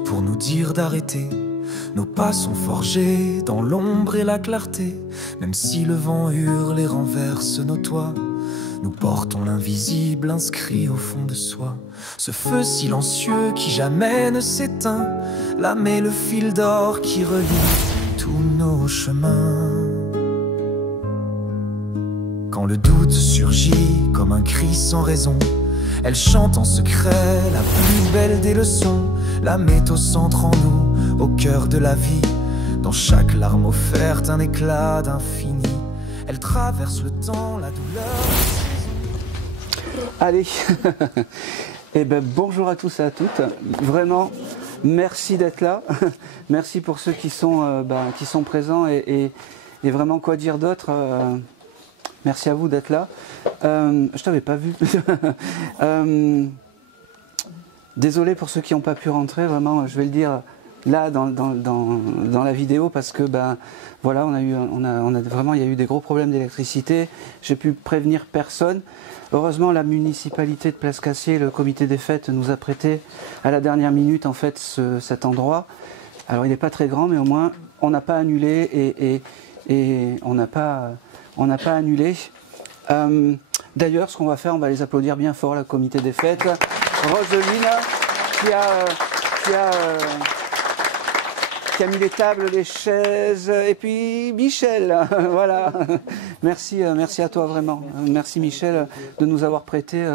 minute pour nous dire d'arrêter. Nos pas sont forgés dans l'ombre et la clarté. Même si le vent hurle et renverse nos toits, nous portons l'invisible inscrit au fond de soi. Ce feu silencieux qui jamais ne s'éteint, l'âme est le fil d'or qui relie tous nos chemins. Quand le doute surgit comme un cri sans raison, elle chante en secret la plus belle des leçons. L'âme est au centre en nous, au cœur de la vie. Dans chaque larme offerte, un éclat d'infini. Elle traverse le temps, la douleur. Allez, eh ben, bonjour à tous et à toutes. Vraiment, merci d'être là. Merci pour ceux qui sont présents et vraiment quoi dire d'autre. Merci à vous d'être là. Je t'avais pas vu. Désolé pour ceux qui n'ont pas pu rentrer. Vraiment, je vais le dire là dans la vidéo parce que voilà, il y a eu des gros problèmes d'électricité. J'ai pu prévenir personne. Heureusement, la municipalité de Place-Cassier, le comité des fêtes, nous a prêté à la dernière minute en fait cet endroit. Alors, il n'est pas très grand, mais au moins, on n'a pas annulé et on n'a pas annulé. D'ailleurs, ce qu'on va faire, on va les applaudir bien fort, le comité des fêtes. Roseline, qui a mis les tables, les chaises, et puis Michel, voilà. Merci à toi vraiment. Merci Michel de nous avoir prêté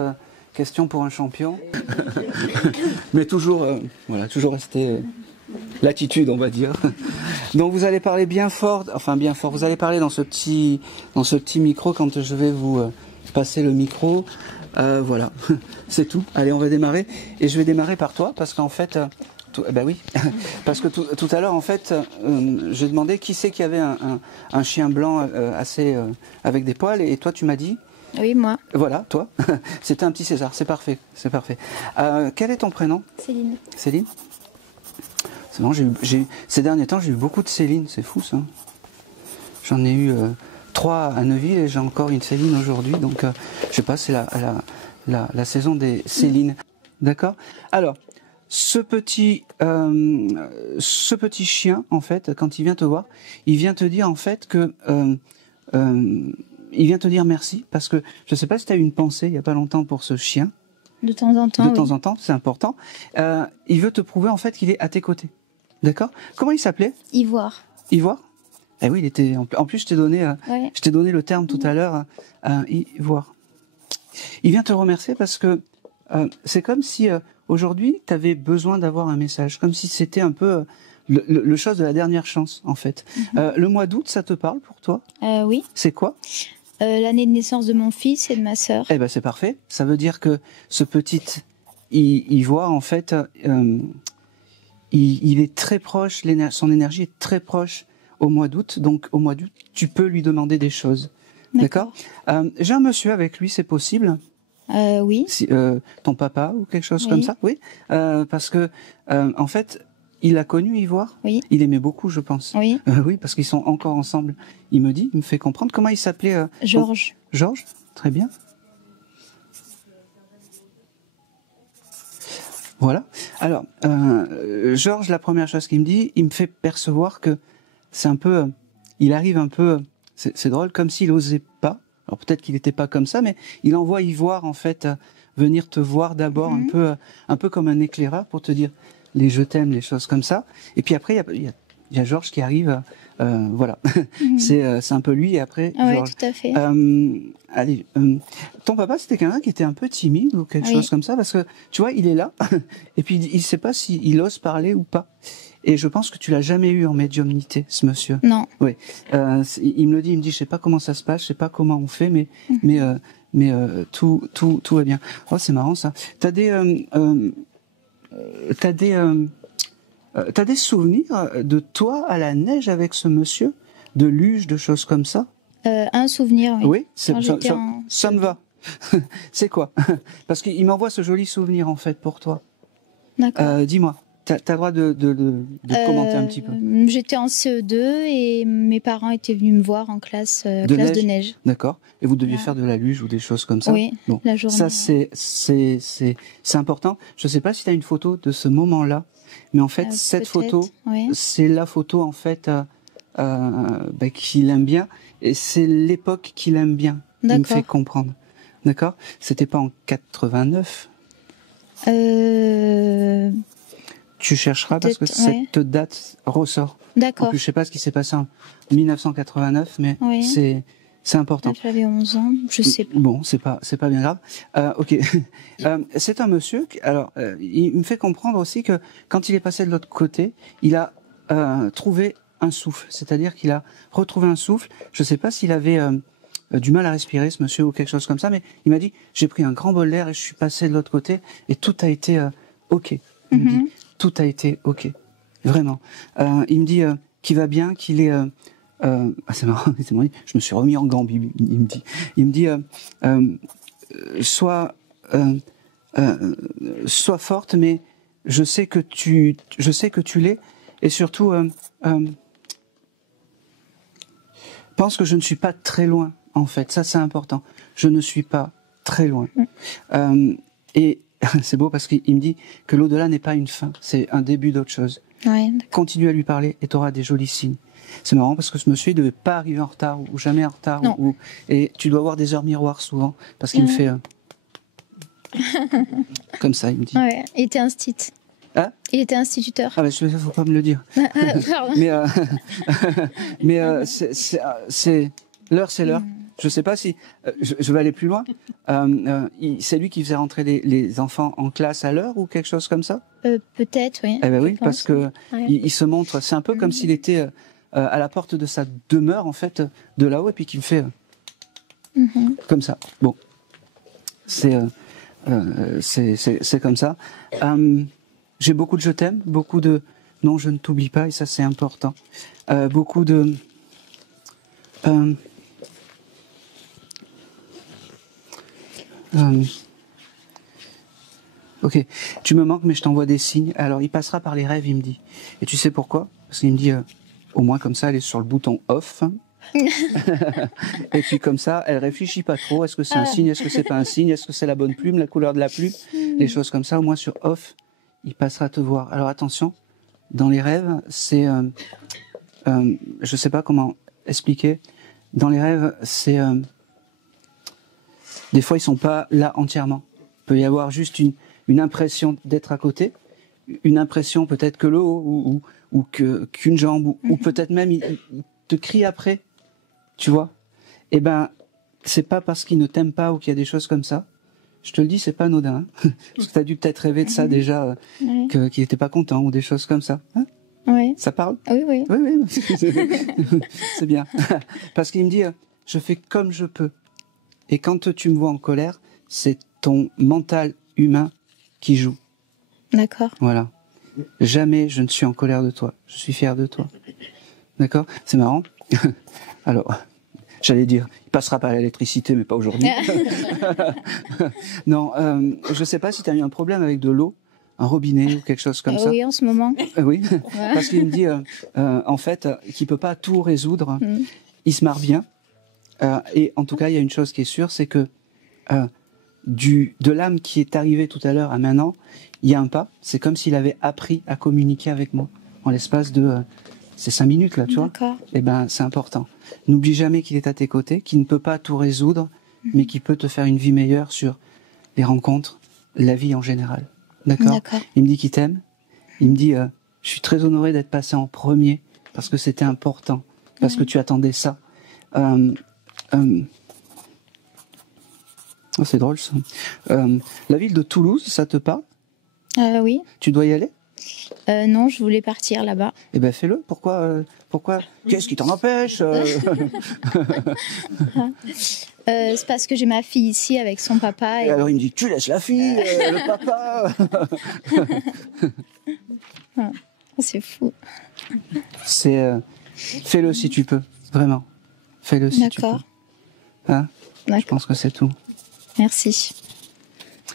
question pour un champion. Mais toujours, toujours rester l'attitude, on va dire. Donc vous allez parler bien fort, vous allez parler dans ce petit micro quand je vais vous passer le micro. Voilà, c'est tout. Allez, on va démarrer. Et je vais démarrer par toi parce qu'en fait, oui, parce que tout à l'heure, en fait, j'ai demandé qui c'est qui avait un chien blanc avec des poils, et toi, tu m'as dit. Oui, moi. Voilà, toi. C'était un petit César. C'est parfait, c'est parfait. Quel est ton prénom? Céline. Céline. C'est bon, ces derniers temps, j'ai eu beaucoup de Céline. C'est fou, ça. J'en ai eu 3 à Neuville et j'ai encore une Céline aujourd'hui. Donc, je sais pas, c'est la saison des Céline. D'accord. Alors. Ce petit chien, en fait, quand il vient te voir, il vient te dire en fait que il vient te dire merci parce que je sais pas si tu as eu une pensée il y a pas longtemps pour ce chien. De temps en temps. De temps en temps, c'est important. Il veut te prouver en fait qu'il est à tes côtés. D'accord. Comment il s'appelait? Ivoire. Ivoire. Eh oui, il était. En plus, je t'ai donné le terme tout à l'heure. Ivoire. Il vient te remercier parce que c'est comme si aujourd'hui, tu avais besoin d'avoir un message, comme si c'était un peu le chose de la dernière chance, en fait. Le mois d'août, ça te parle pour toi? Oui. C'est quoi? L'année de naissance de mon fils et de ma sœur. Eh ben, c'est parfait. Ça veut dire que ce petit Ivoire, en fait, il est très proche, son énergie est très proche au mois d'août. Donc, au mois d'août, tu peux lui demander des choses. D'accord. J'ai un monsieur avec lui, c'est possible? Oui. Si, ton papa ou quelque chose comme ça, oui. Parce que en fait, il a connu Ivoire. Oui. Il aimait beaucoup, je pense. Oui. Oui, parce qu'ils sont encore ensemble. Il me fait comprendre. Comment il s'appelait? Georges. Georges, très bien. Voilà. Alors, Georges, la première chose qu'il me dit, il me fait percevoir que c'est un peu, il arrive un peu, c'est drôle, comme s'il osait pas. Alors peut-être qu'il n'était pas comme ça, mais il envoie Ivoire en fait venir te voir d'abord un peu comme un éclaireur pour te dire les je t'aime, les choses comme ça. Et puis après il y a Georges qui arrive, voilà. C'est un peu lui et après Georges. Oui, tout à fait. Allez, ton papa c'était quelqu'un qui était un peu timide ou quelque chose comme ça parce que tu vois il est là et puis il sait pas s'il ose parler ou pas. Et je pense que tu l'as jamais eu en médiumnité, ce monsieur. Non. Oui. Il me le dit, il me dit, je sais pas comment ça se passe, je sais pas comment on fait, mais tout va bien. Oh, c'est marrant ça. T'as des souvenirs de toi à la neige avec ce monsieur, de luge, de choses comme ça? Un souvenir. Oui. Oui. Ça me va. C'est quoi? Parce qu'il m'envoie ce joli souvenir en fait pour toi. D'accord. Dis-moi. t'as le droit de commenter un petit peu. J'étais en CE2 et mes parents étaient venus me voir en classe, classe de neige. D'accord. Et vous deviez faire de la luge ou des choses comme ça? Oui, bon. la journée. Ça, c'est important. Je ne sais pas si tu as une photo de ce moment-là, mais en fait, cette photo, c'est la photo en fait qu'il aime bien, et c'est l'époque qu'il aime bien. Il me fait comprendre. D'accord. C'était pas en 89. Tu chercheras parce que cette date ressort. D'accord. En plus, je sais pas ce qui s'est passé en 1989, mais c'est important. J'avais 11 ans, je sais pas. Bon, c'est pas bien grave. Ok. C'est un monsieur. Alors, il me fait comprendre aussi que quand il est passé de l'autre côté, il a trouvé un souffle. C'est-à-dire qu'il a retrouvé un souffle. Je sais pas s'il avait du mal à respirer, ce monsieur, ou quelque chose comme ça, mais il m'a dit, j'ai pris un grand bol d'air et je suis passé de l'autre côté et tout a été ok. Il me dit, tout a été ok. Vraiment. Il me dit qu'il va bien, qu'il est... c'est marrant, je me suis remis en gants, il me dit, sois forte, mais je sais que tu l'es, et surtout, pense que je ne suis pas très loin, en fait. Ça, c'est important. Je ne suis pas très loin. Et c'est beau parce qu'il me dit que l'au-delà n'est pas une fin, c'est un début d'autre chose. Continue à lui parler et tu auras des jolis signes. C'est marrant parce que ce monsieur, il ne devait pas arriver en retard ou jamais en retard. Et tu dois avoir des heures miroirs souvent parce qu'il me fait comme ça, il me dit. Ouais, il était il était instituteur. Ah ben, faut pas me le dire. Mais c'est l'heure, c'est l'heure. Je sais pas si je vais aller plus loin. C'est lui qui faisait rentrer les enfants en classe à l'heure ou quelque chose comme ça. Peut-être, oui. Eh ben oui, parce que il se montre. C'est un peu comme s'il était à la porte de sa demeure en fait, de là-haut, et puis qu'il me fait comme ça. Bon, c'est comme ça. J'ai beaucoup de je t'aime, beaucoup de non, je ne t'oublie pas, et ça c'est important. Beaucoup de ok, tu me manques, mais je t'envoie des signes. Alors, il passera par les rêves, il me dit. Et tu sais pourquoi? Parce qu'il me dit, au moins comme ça, elle est sur le bouton off. Et puis comme ça, elle réfléchit pas trop. Est-ce que c'est un signe? Est-ce que c'est pas un signe? Est-ce que c'est la bonne plume, la couleur de la plume? Les choses comme ça, au moins sur off, il passera te voir. Alors attention, dans les rêves, c'est... je sais pas comment expliquer. Dans les rêves, c'est... des fois, ils sont pas là entièrement. Il peut y avoir juste une impression d'être à côté, une impression peut-être que le haut ou qu'une jambe, ou peut-être même il te crie après, tu vois. Eh ben, c'est pas parce qu'il ne t'aime pas ou qu'il y a des choses comme ça. Je te le dis, c'est pas anodin. Hein, parce que tu as dû peut-être rêver de ça déjà, qu'il n'était pas content ou des choses comme ça. Hein, ça parle? Oui. C'est bien. Parce qu'il me dit, je fais comme je peux. Et quand tu me vois en colère, c'est ton mental humain qui joue. D'accord. Voilà. Jamais je ne suis en colère de toi. Je suis fier de toi. D'accord? C'est marrant. Alors, j'allais dire, il passera par l'électricité, mais pas aujourd'hui. Non, je sais pas si tu as eu un problème avec de l'eau, un robinet ou quelque chose comme ça. Oui, en ce moment. Oui, parce qu'il me dit, en fait, qu'il peut pas tout résoudre. Il se marre bien. Et en tout cas, il y a une chose qui est sûre, c'est que de l'âme qui est arrivée tout à l'heure à maintenant, il y a un pas. C'est comme s'il avait appris à communiquer avec moi en l'espace de ces 5 minutes là, tu vois. Eh ben, c'est important. N'oublie jamais qu'il est à tes côtés, qu'il ne peut pas tout résoudre, mais qu'il peut te faire une vie meilleure sur les rencontres, la vie en général. D'accord. Il me dit qu'il t'aime. Il me dit, je suis très honoré d'être passé en premier parce que c'était important, parce que tu attendais ça. Oh, c'est drôle ça. La ville de Toulouse, ça te parle? Oui. Tu dois y aller? Non, je voulais partir là-bas. Eh ben fais-le. Pourquoi Qu'est-ce qui t'en empêche? C'est parce que j'ai ma fille ici avec son papa. Et alors il me dit, tu laisses la fille, le papa. C'est fou. Fais-le si tu peux, vraiment. Fais-le si tu peux. Hein? Je pense que c'est tout. Merci.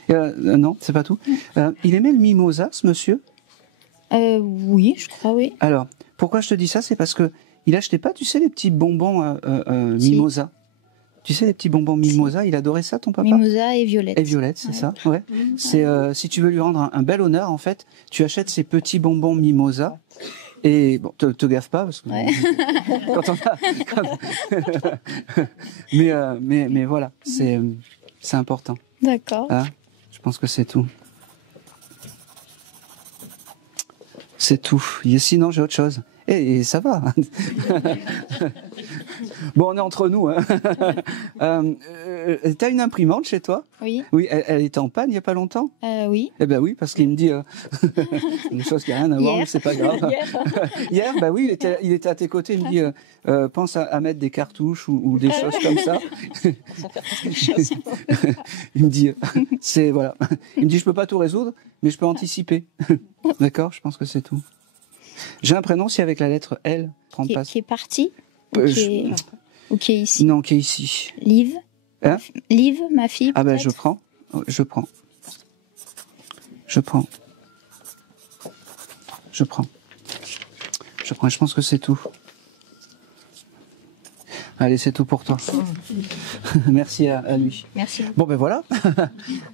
Non, c'est pas tout. Il aimait le mimosa, ce monsieur? Oui, je crois, oui. Alors, pourquoi je te dis ça? C'est parce que il achetait pas, tu sais, les petits bonbons Si. Mimosa. Tu sais, les petits bonbons Mimosa, il adorait ça, ton papa? Mimosa et violette. Et violette, c'est ça, ouais. C'est si tu veux lui rendre un bel honneur, en fait, tu achètes ces petits bonbons Mimosa. Et bon, te gaffe pas parce que quand on a, mais voilà, c'est important. D'accord. Hein, je pense que c'est tout. C'est tout. Et sinon, j'ai autre chose. Et ça va. Bon, on est entre nous. Hein. T'as une imprimante chez toi? Oui. Oui, elle était en panne il n'y a pas longtemps? Oui. Eh ben oui, parce qu'il me dit une chose qui n'a rien à voir, mais c'est pas grave. Hier, bah oui, il était à tes côtés, il me dit pense à mettre des cartouches ou des choses comme ça. Il me dit voilà. Il me dit je peux pas tout résoudre, mais je peux anticiper. D'accord, je pense que c'est tout. J'ai un prénom si avec la lettre L. Qui est parti ou qui est ici? Non, qui est ici. Liv. Hein? Liv, ma fille. Ah ben je prends. Je prends. Je pense que c'est tout. Allez, c'est tout pour toi. Merci à lui. Merci. Bon ben voilà.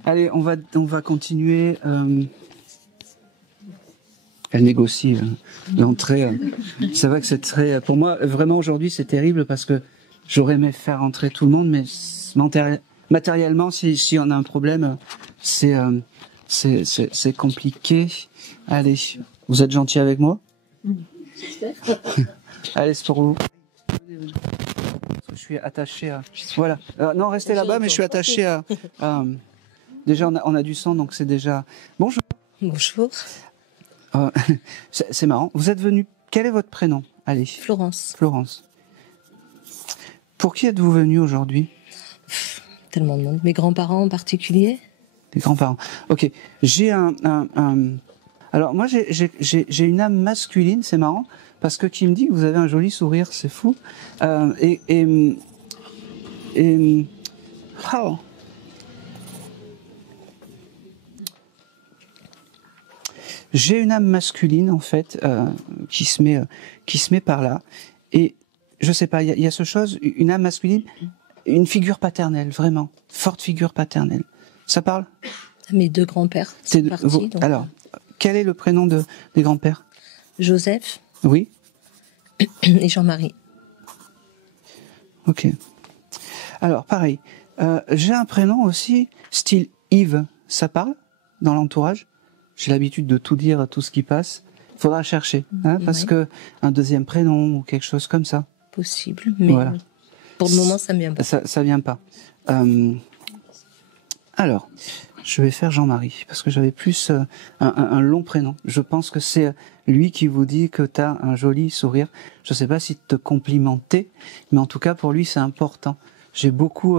Allez, on va continuer. Elle négocie l'entrée. C'est vrai que c'est très... Pour moi, vraiment, aujourd'hui, c'est terrible parce que j'aurais aimé faire entrer tout le monde, mais matériellement, si on a un problème, c'est compliqué. Allez, vous êtes gentil avec moi? Allez, c'est pour vous. Je suis attaché à... Voilà. Non, restez là-bas, mais je suis attaché à... Déjà, on a du sang, donc c'est déjà... Bonjour. Bonjour. C'est marrant. Vous êtes venu. Quel est votre prénom? Allez. Florence. Florence. Pour qui êtes-vous venu aujourd'hui? Tellement de monde. Mes grands-parents en particulier. Les grands-parents. Ok. J'ai Alors moi j'ai une âme masculine. C'est marrant parce que qui me dit que vous avez un joli sourire. C'est fou. Oh. J'ai une âme masculine en fait qui se met par là et je sais pas, il y a ce chose, une âme masculine, une figure paternelle, vraiment forte figure paternelle. Ça parle? Mes deux grands-pères. C'est parti. Alors, quel est le prénom des grands-pères? Joseph. Oui. Et Jean-Marie. Ok. Alors pareil, j'ai un prénom aussi style Yves. Ça parle dans l'entourage? J'ai l'habitude de tout dire, tout ce qui passe. Faudra chercher, hein, parce que un deuxième prénom ou quelque chose comme ça. Possible, mais voilà. Pour le moment, ça ne vient pas. Ça vient pas. Alors, je vais faire Jean-Marie, parce que j'avais plus un long prénom. Je pense que c'est lui qui vous dit que tu as un joli sourire. Je sais pas si te complimenter, mais en tout cas, pour lui, c'est important. J'ai beaucoup...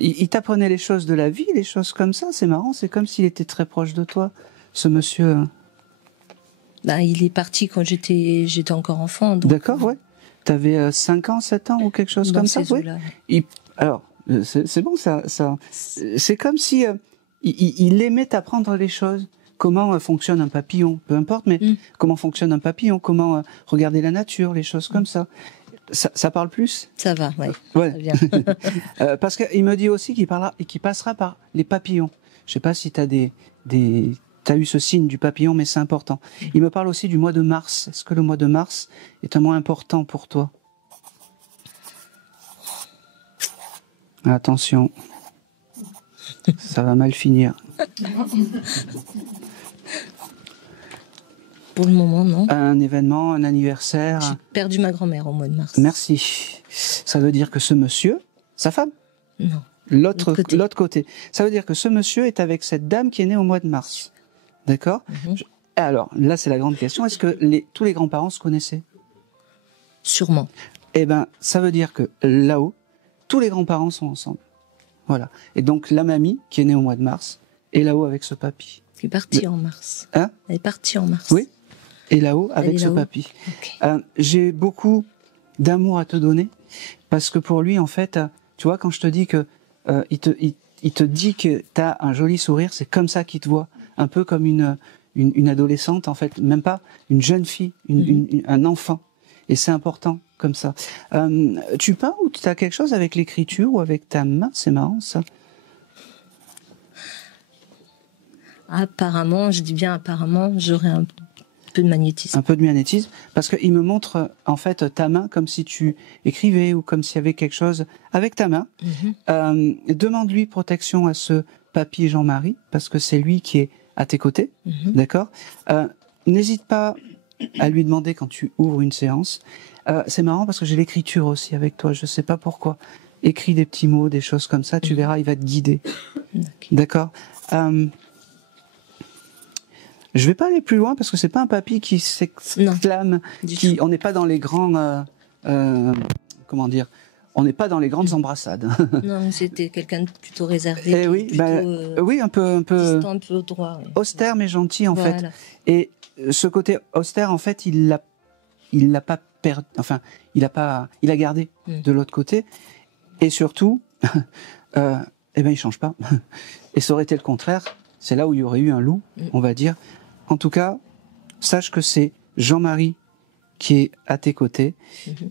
il t'apprenait les choses de la vie, les choses comme ça, c'est marrant, c'est comme s'il était très proche de toi, ce monsieur. Bah, il est parti quand j'étais encore enfant. Donc... D'accord, ouais. T'avais 5 ans, 7 ans ou quelque chose comme ça, oui. Alors, c'est bon, ça c'est comme si il aimait t'apprendre les choses. Comment fonctionne un papillon, peu importe, mais comment fonctionne un papillon, comment regarder la nature, les choses comme ça. Ça parle plus? Ça va, ouais. Ouais. Ça vient. Parce qu'il me dit aussi qu'il passera par les papillons. Je sais pas si t'as t'as eu ce signe du papillon, mais c'est important. Il me parle aussi du mois de mars. Est-ce que le mois de mars est un mois important pour toi? Attention. Ça va mal finir. Pour le moment, non. Un événement, un anniversaire. J'ai perdu ma grand-mère au mois de mars. Merci. Ça veut dire que ce monsieur, sa femme? Non. L'autre côté. Ça veut dire que ce monsieur est avec cette dame qui est née au mois de mars. D'accord? Alors, là, c'est la grande question. Est-ce que tous les grands-parents se connaissaient? Sûrement. Eh ben, ça veut dire que là-haut, tous les grands-parents sont ensemble. Voilà. Et donc, la mamie, qui est née au mois de mars, est là-haut avec ce papy. Elle est partie en mars. Hein? Elle est partie en mars. Oui. Et là-haut avec ce papy. Okay. J'ai beaucoup d'amour à te donner parce que pour lui, en fait, tu vois, quand je te dis que il te dit que t'as un joli sourire, c'est comme ça qu'il te voit un peu comme une adolescente, en fait, même pas une jeune fille, un enfant. Et c'est important comme ça. Tu peins ou tu as quelque chose avec l'écriture ou avec ta main? C'est marrant ça. Apparemment, je dis bien apparemment, j'aurais un peu de magnétisme. Un peu de magnétisme, parce qu'il me montre en fait ta main comme si tu écrivais ou comme s'il y avait quelque chose avec ta main. Demande-lui protection à ce papy Jean-Marie, parce que c'est lui qui est à tes côtés, d'accord? N'hésite pas à lui demander quand tu ouvres une séance. C'est marrant parce que j'ai l'écriture aussi avec toi, je sais pas pourquoi. Écris des petits mots, des choses comme ça, tu verras, il va te guider. D'accord? Je vais pas aller plus loin parce que c'est pas un papy qui s'exclame, on n'est pas dans les grands, comment dire, on n'est pas dans les grandes embrassades. Non, c'était quelqu'un de plutôt réservé. Et oui, plutôt, oui, un peu distant, un peu droit. Oui. Austère mais gentil en fait. Voilà. Et ce côté austère en fait, il l'a pas perdu, enfin, il a gardé de l'autre côté. Et surtout, il change pas. Et ça aurait été le contraire. C'est là où il y aurait eu un loup, on va dire. En tout cas, sache que c'est Jean-Marie qui est à tes côtés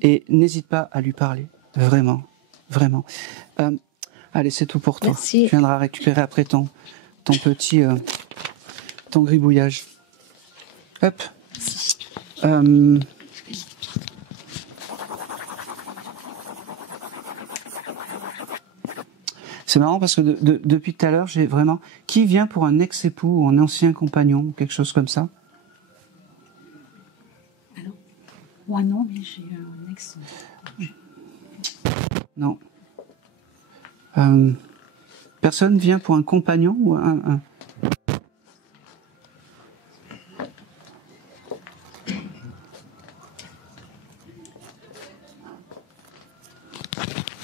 et n'hésite pas à lui parler. Vraiment, vraiment. Allez, c'est tout pour toi. Merci. Tu viendras récupérer après ton petit ton gribouillage. Hop. C'est marrant parce que depuis tout à l'heure, j'ai vraiment... Qui vient pour un ex-époux ou un ancien compagnon, quelque chose comme ça? Alors, moi non, mais j'ai un ex... Non. Personne vient pour un compagnon ou un...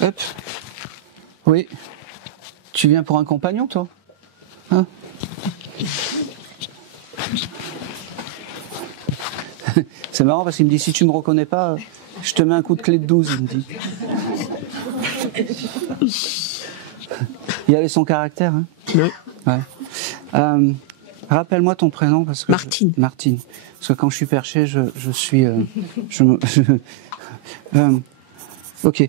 Hop. Oui. Tu viens pour un compagnon, toi? Hein? C'est marrant parce qu'il me dit, si tu ne me reconnais pas, je te mets un coup de clé de 12, il me dit. Il avait son caractère, hein? Oui. Ouais. Rappelle-moi ton prénom parce que Martine. Martine. Parce que quand je suis perché, je suis... ok.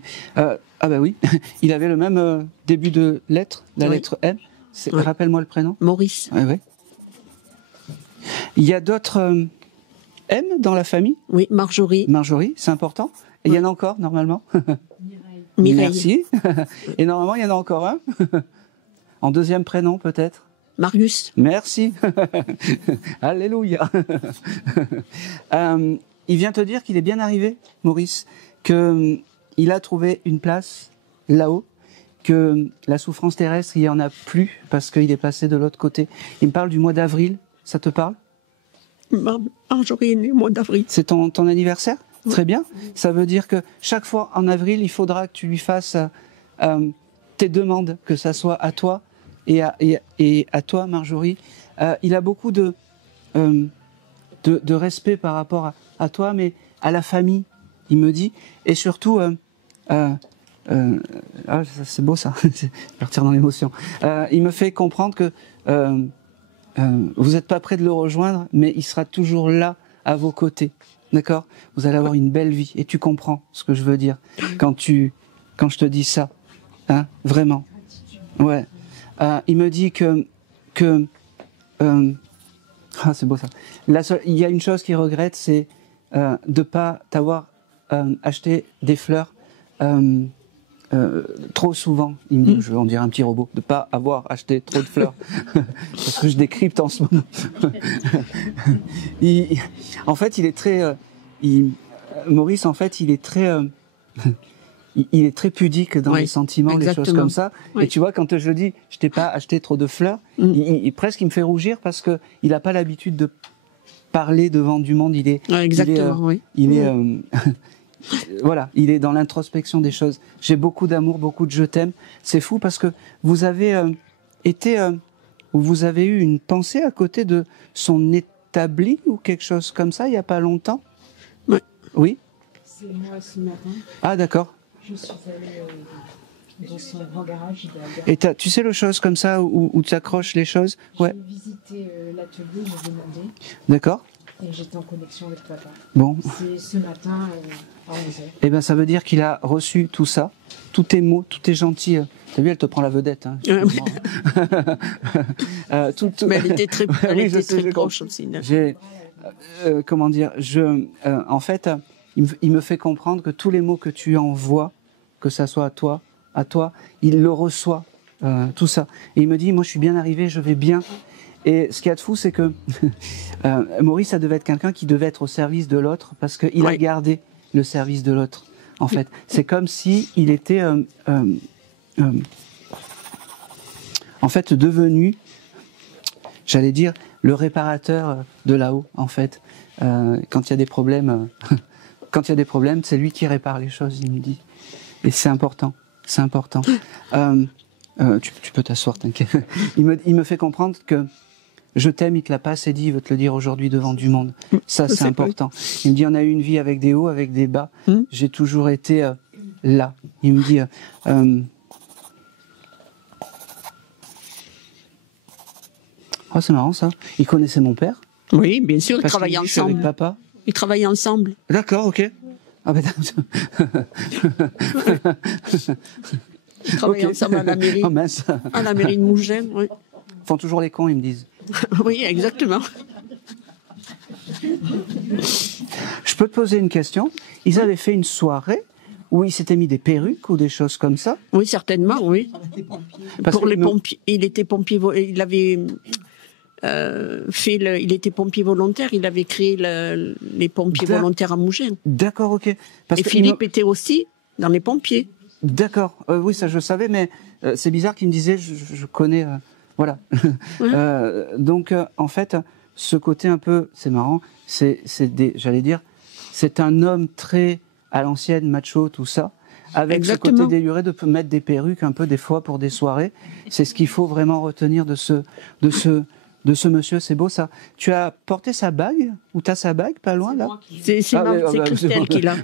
Ah bah oui, il avait le même début de lettre, la lettre M. Oui. Rappelle-moi le prénom. Maurice. Ouais. Il y a d'autres M dans la famille? Oui, Marjorie. Marjorie, c'est important. Et il y en a encore, normalement? Mireille. Merci. Et normalement, il y en a encore un? En deuxième prénom, peut-être? Marius. Merci. Alléluia. Il vient te dire qu'il est bien arrivé, Maurice, qu'il a trouvé une place là-haut, que la souffrance terrestre, il n'y en a plus parce qu'il est passé de l'autre côté. Il me parle du mois d'avril, ça te parle? Marjorie est née au mois d'avril. C'est ton anniversaire? Oui. Très bien. Ça veut dire que chaque fois en avril, il faudra que tu lui fasses tes demandes, que ça soit à toi et à toi, Marjorie. Il a beaucoup de respect par rapport à toi, mais à la famille, il me dit. Et surtout, c'est beau ça, partir dans l'émotion. Il me fait comprendre que vous n'êtes pas prêt de le rejoindre, mais il sera toujours là à vos côtés. D'accord? Vous allez avoir une belle vie. Et tu comprends ce que je veux dire quand je te dis ça. Hein? Vraiment. Ouais. Il me dit que c'est beau ça. Il y a une chose qu'il regrette, c'est de pas t'avoir acheté des fleurs trop souvent. Il me dit, je vais en dire un petit robot, de pas avoir acheté trop de fleurs parce que je décrypte en ce moment. En fait, il est très Maurice. En fait, il est très il est très pudique dans les sentiments, exactement. Les choses comme ça. Oui. Et tu vois, quand je dis, je t'ai pas acheté trop de fleurs, presque il me fait rougir parce que il a pas l'habitude de parler devant du monde. Il est, voilà, il est dans l'introspection des choses. J'ai beaucoup d'amour, beaucoup de je t'aime. C'est fou parce que vous avez vous avez eu une pensée à côté de son établi ou quelque chose comme ça il y a pas longtemps. Oui. Oui. C'est moi ce matin. Ah d'accord. Je suis allée dans son grand garage. Et tu sais le chose comme ça où tu accroches les choses? Ouais. J'ai visité l'atelier, j'ai demandé, D'accord. et j'étais en connexion avec papa. Bon. C'est ce matin à 11h. Eh ben ça veut dire qu'il a reçu tout ça, tous tes mots, tout est gentil. T'as vu, elle te prend la vedette. Hein, excuse-moi. Mais elle était très, elle Oui, était je sais, très j'ai proche aussi. J'ai, comment dire, en fait, il me fait comprendre que tous les mots que tu envoies, que ça soit à toi, il le reçoit, tout ça. Et il me dit, moi je suis bien arrivé, je vais bien. Et ce qu'il y a de fou, c'est que Maurice, ça devait être quelqu'un qui devait être au service de l'autre, parce qu'il a gardé le service de l'autre. En fait, c'est comme si il était, en fait, devenu, j'allais dire, le réparateur de là-haut, en fait. Quand il y a des problèmes, c'est lui qui répare les choses, il me dit. Et c'est important, c'est important. Tu peux t'asseoir, t'inquiète. Il me fait comprendre que je t'aime, il te l'a pas assez dit, il veut te le dire aujourd'hui devant du monde. Ça, c'est important. Il me dit, on a eu une vie avec des hauts, avec des bas. J'ai toujours été là. Il me dit... oh, c'est marrant ça. Il connaissait mon père? Oui, bien sûr, ils Parce travaillaient qu'il dit, je suis avec ensemble. papa. Ils travaillaient ensemble. D'accord, ok. Ah ben, Ils travaillaient ensemble à la mairie. Oh mince. À la mairie de Mougins, oui. Ils font toujours les cons, ils me disent. Oui, exactement. Je peux te poser une question? Ils avaient fait une soirée où ils s'étaient mis des perruques ou des choses comme ça? Oui, certainement, oui. Parce Pour que les pompiers, il était pompier, il avait il était pompier volontaire, il avait créé les pompiers volontaires à Mougins. D'accord, ok. Parce Et que Philippe était aussi dans les pompiers. D'accord, oui, ça je savais, mais c'est bizarre qu'il me disait, je connais, voilà. Donc, en fait, ce côté un peu, c'est marrant, j'allais dire, c'est un homme très à l'ancienne, macho, tout ça, avec Exactement. ce côté déluré de mettre des perruques un peu des fois pour des soirées. C'est ce qu'il faut vraiment retenir de ce monsieur, c'est beau ça. Tu as porté sa bague? Ou t'as sa bague, pas loin là? C'est Christelle qui l'a.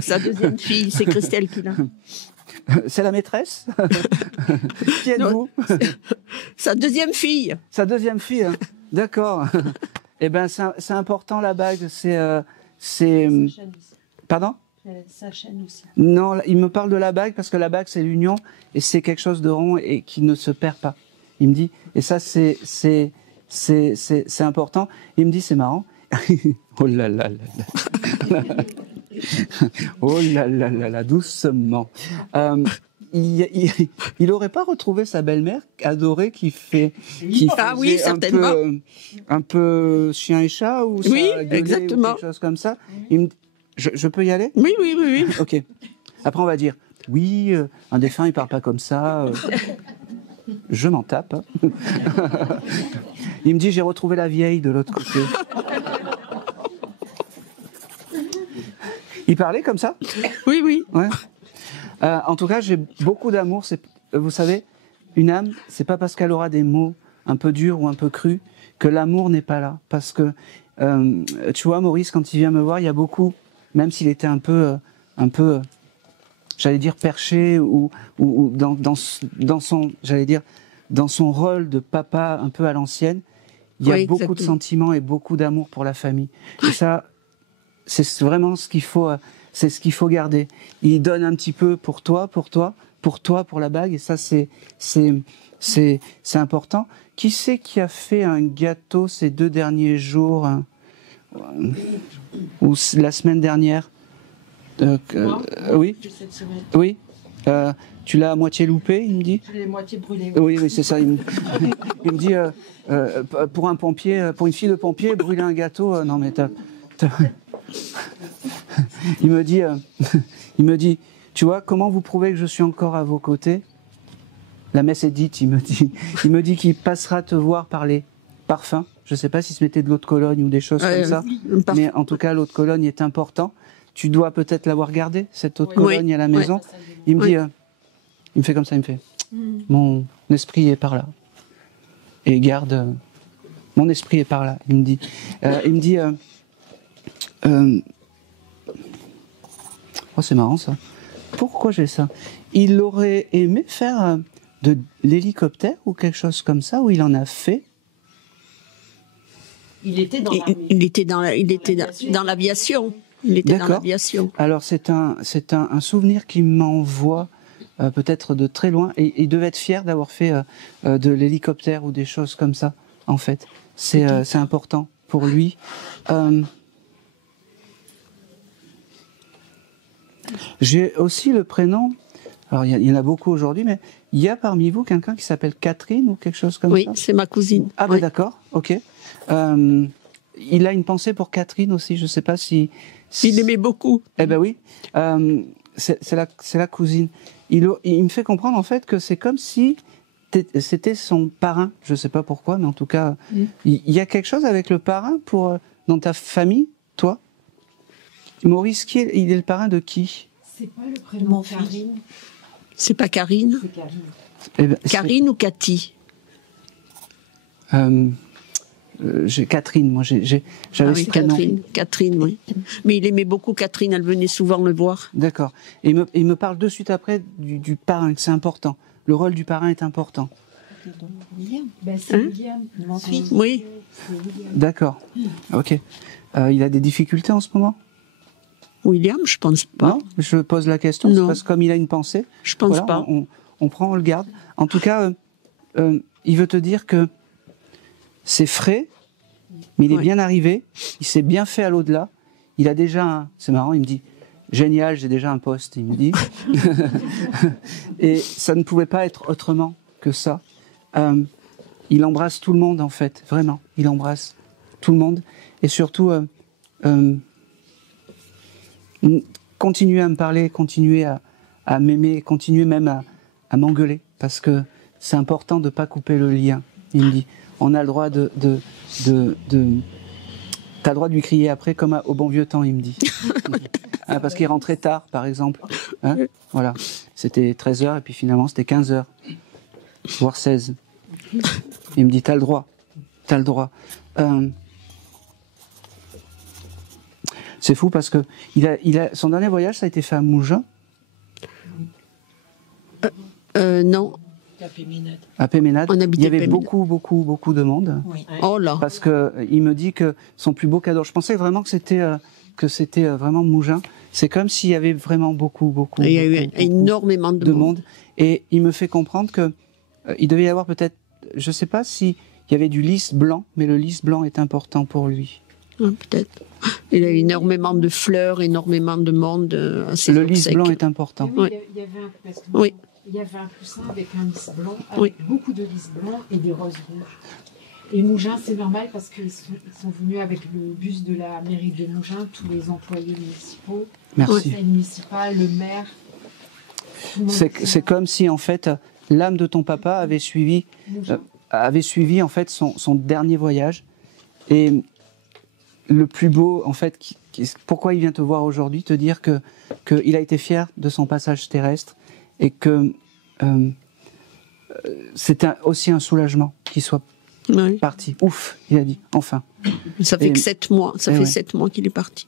Sa deuxième fille, c'est Christelle qui l'a. C'est la maîtresse? Qui êtes-vous? Sa deuxième fille. Sa deuxième fille, hein. D'accord. Eh ben, c'est important la bague. Pardon? Sa chaîne aussi. Non, il me parle de la bague parce que la bague c'est l'union et c'est quelque chose de rond et qui ne se perd pas. Il me dit, et ça c'est important. Il me dit, c'est marrant. Oh là là là là. Oh là là là là, doucement. Il aurait pas retrouvé sa belle-mère adorée qui faisait certainement. un peu chien et chat ou ça Oui, gueulait exactement. ou quelque chose comme ça. Je peux y aller? Oui, oui, oui, oui. Ok. Après on va dire oui, un défunt il parle pas comme ça. Je m'en tape. Hein. Il me dit, j'ai retrouvé la vieille de l'autre côté. Il parlait comme ça? Oui, oui. Ouais. En tout cas, j'ai beaucoup d'amour. Vous savez, une âme, c'est pas parce qu'elle aura des mots un peu durs ou un peu crus que l'amour n'est pas là. Parce que, tu vois, Maurice, quand il vient me voir, il y a beaucoup, même s'il était un peu, j'allais dire perché ou dans son, j'allais dire, dans son rôle de papa un peu à l'ancienne, il y a beaucoup de sentiments et beaucoup d'amour pour la famille. Et ça, c'est vraiment ce qu'il faut, c'est ce qu'il faut garder. Il donne un petit peu pour toi, pour la bague, et ça c'est important. Qui c'est qui a fait un gâteau ces 2 derniers jours, hein, ou la semaine dernière? Oui. Oui. Tu l'as à moitié loupé, il me dit. Je l'ai moitié brûlé. Oui, c'est ça. Il me dit, pour un pompier, pour une fille de pompier, brûler un gâteau, non mais il me dit, tu vois, comment vous prouvez que je suis encore à vos côtés? La messe est dite, il me dit qu'il passera te voir par les parfums. Je ne sais pas s'il se mettait de l'eau de Cologne ou des choses comme ça, mais en tout cas, l'eau de Cologne est important. Tu dois peut-être l'avoir gardée, cette eau de Cologne à la maison. Il me dit, il me fait comme ça, il me fait, mon esprit est par là. Et garde, mon esprit est par là. Il me dit, oh c'est marrant ça. pourquoi j'ai ça? Il aurait aimé faire de l'hélicoptère ou quelque chose comme ça, ou il en a fait? Il était dans Il était dans l'aviation. Il était dans D'accord. l'aviation. Alors c'est un souvenir qui m'envoie peut-être de très loin, et il devait être fier d'avoir fait de l'hélicoptère ou des choses comme ça, en fait. C'est important pour lui. J'ai aussi le prénom, alors il y en a beaucoup aujourd'hui, mais il y a parmi vous quelqu'un qui s'appelle Catherine ou quelque chose comme Oui, ça? c'est ma cousine. Ah ben d'accord, ok. Il a une pensée pour Catherine aussi, je ne sais pas si... Il aimait beaucoup. Eh ben oui, c'est la cousine. Il me fait comprendre en fait que c'est comme si c'était son parrain. Je ne sais pas pourquoi, mais en tout cas, il y a quelque chose avec le parrain dans ta famille, toi? Maurice, il est le parrain de qui? C'est pas le prénom Karine. C'est pas Karine? C'est Karine. Eh ben, Karine ou Cathy? J'ai Catherine, moi j'avais oui, ce prénom. Catherine, oui. Mais il aimait beaucoup Catherine, elle venait souvent le voir. D'accord. Et il me parle de suite après du parrain, que c'est important. Le rôle du parrain est important. Ben, c'est William, mon fils. Oui. C'est William. D'accord. Ok. Il a des difficultés en ce moment? William, je pense pas. Non, je pose la question, c'est Non. parce que comme il a une pensée, Je pense voilà, pas. on prend, on le garde. En tout cas, il veut te dire que c'est frais, mais il est Ouais. bien arrivé, il s'est bien fait à l'au-delà. Il a déjà c'est marrant, il me dit, génial, j'ai déjà un poste, il me dit. Et ça ne pouvait pas être autrement que ça. Il embrasse tout le monde, en fait, vraiment. Il embrasse tout le monde. Et surtout, continuez à me parler, continuez à m'aimer, continuez même à m'engueuler, parce que c'est important de ne pas couper le lien. Il me dit, on a le droit t'as le droit de lui crier après comme au bon vieux temps, il me dit. Hein, parce qu'il rentrait tard, par exemple. Hein, voilà. C'était 13h et puis finalement c'était 15h, voire 16. Il me dit, t'as le droit. T'as le droit. C'est fou parce que son dernier voyage, ça a été fait à Mougins. Non. À Péménade. On Il habitait y avait Péménade. beaucoup de monde. Oui. Oh là. Parce que il me dit que son plus beau cadeau. Je pensais vraiment que c'était vraiment Mougins. C'est comme s'il y avait vraiment beaucoup. Il y a eu énormément de monde. Et il me fait comprendre que il devait y avoir peut-être, je sais pas s'il y avait du lys blanc, mais le lys blanc est important pour lui. Peut-être. Il y a eu énormément de fleurs, énormément de monde. Le lys blanc est important. Oui, Oui. il y avait parce que Oui. il y avait un coussin avec un lys blanc, Oui. avec beaucoup de lys blanc et des roses rouges. Et Mougins, c'est normal parce qu'ils sont venus avec le bus de la mairie de Mougins, tous les employés municipaux, le Merci. conseil municipal, le maire. tout le monde C'est comme si en fait l'âme de ton papa avait suivi en fait son dernier voyage, et le plus beau en fait pourquoi il vient te voir aujourd'hui, te dire que il a été fier de son passage terrestre et que c'est aussi un soulagement qu'il soit Oui. parti. Ouf, il a dit enfin. Ça fait Et- que 7 mois. Ça et fait ouais. 7 mois qu'il est parti.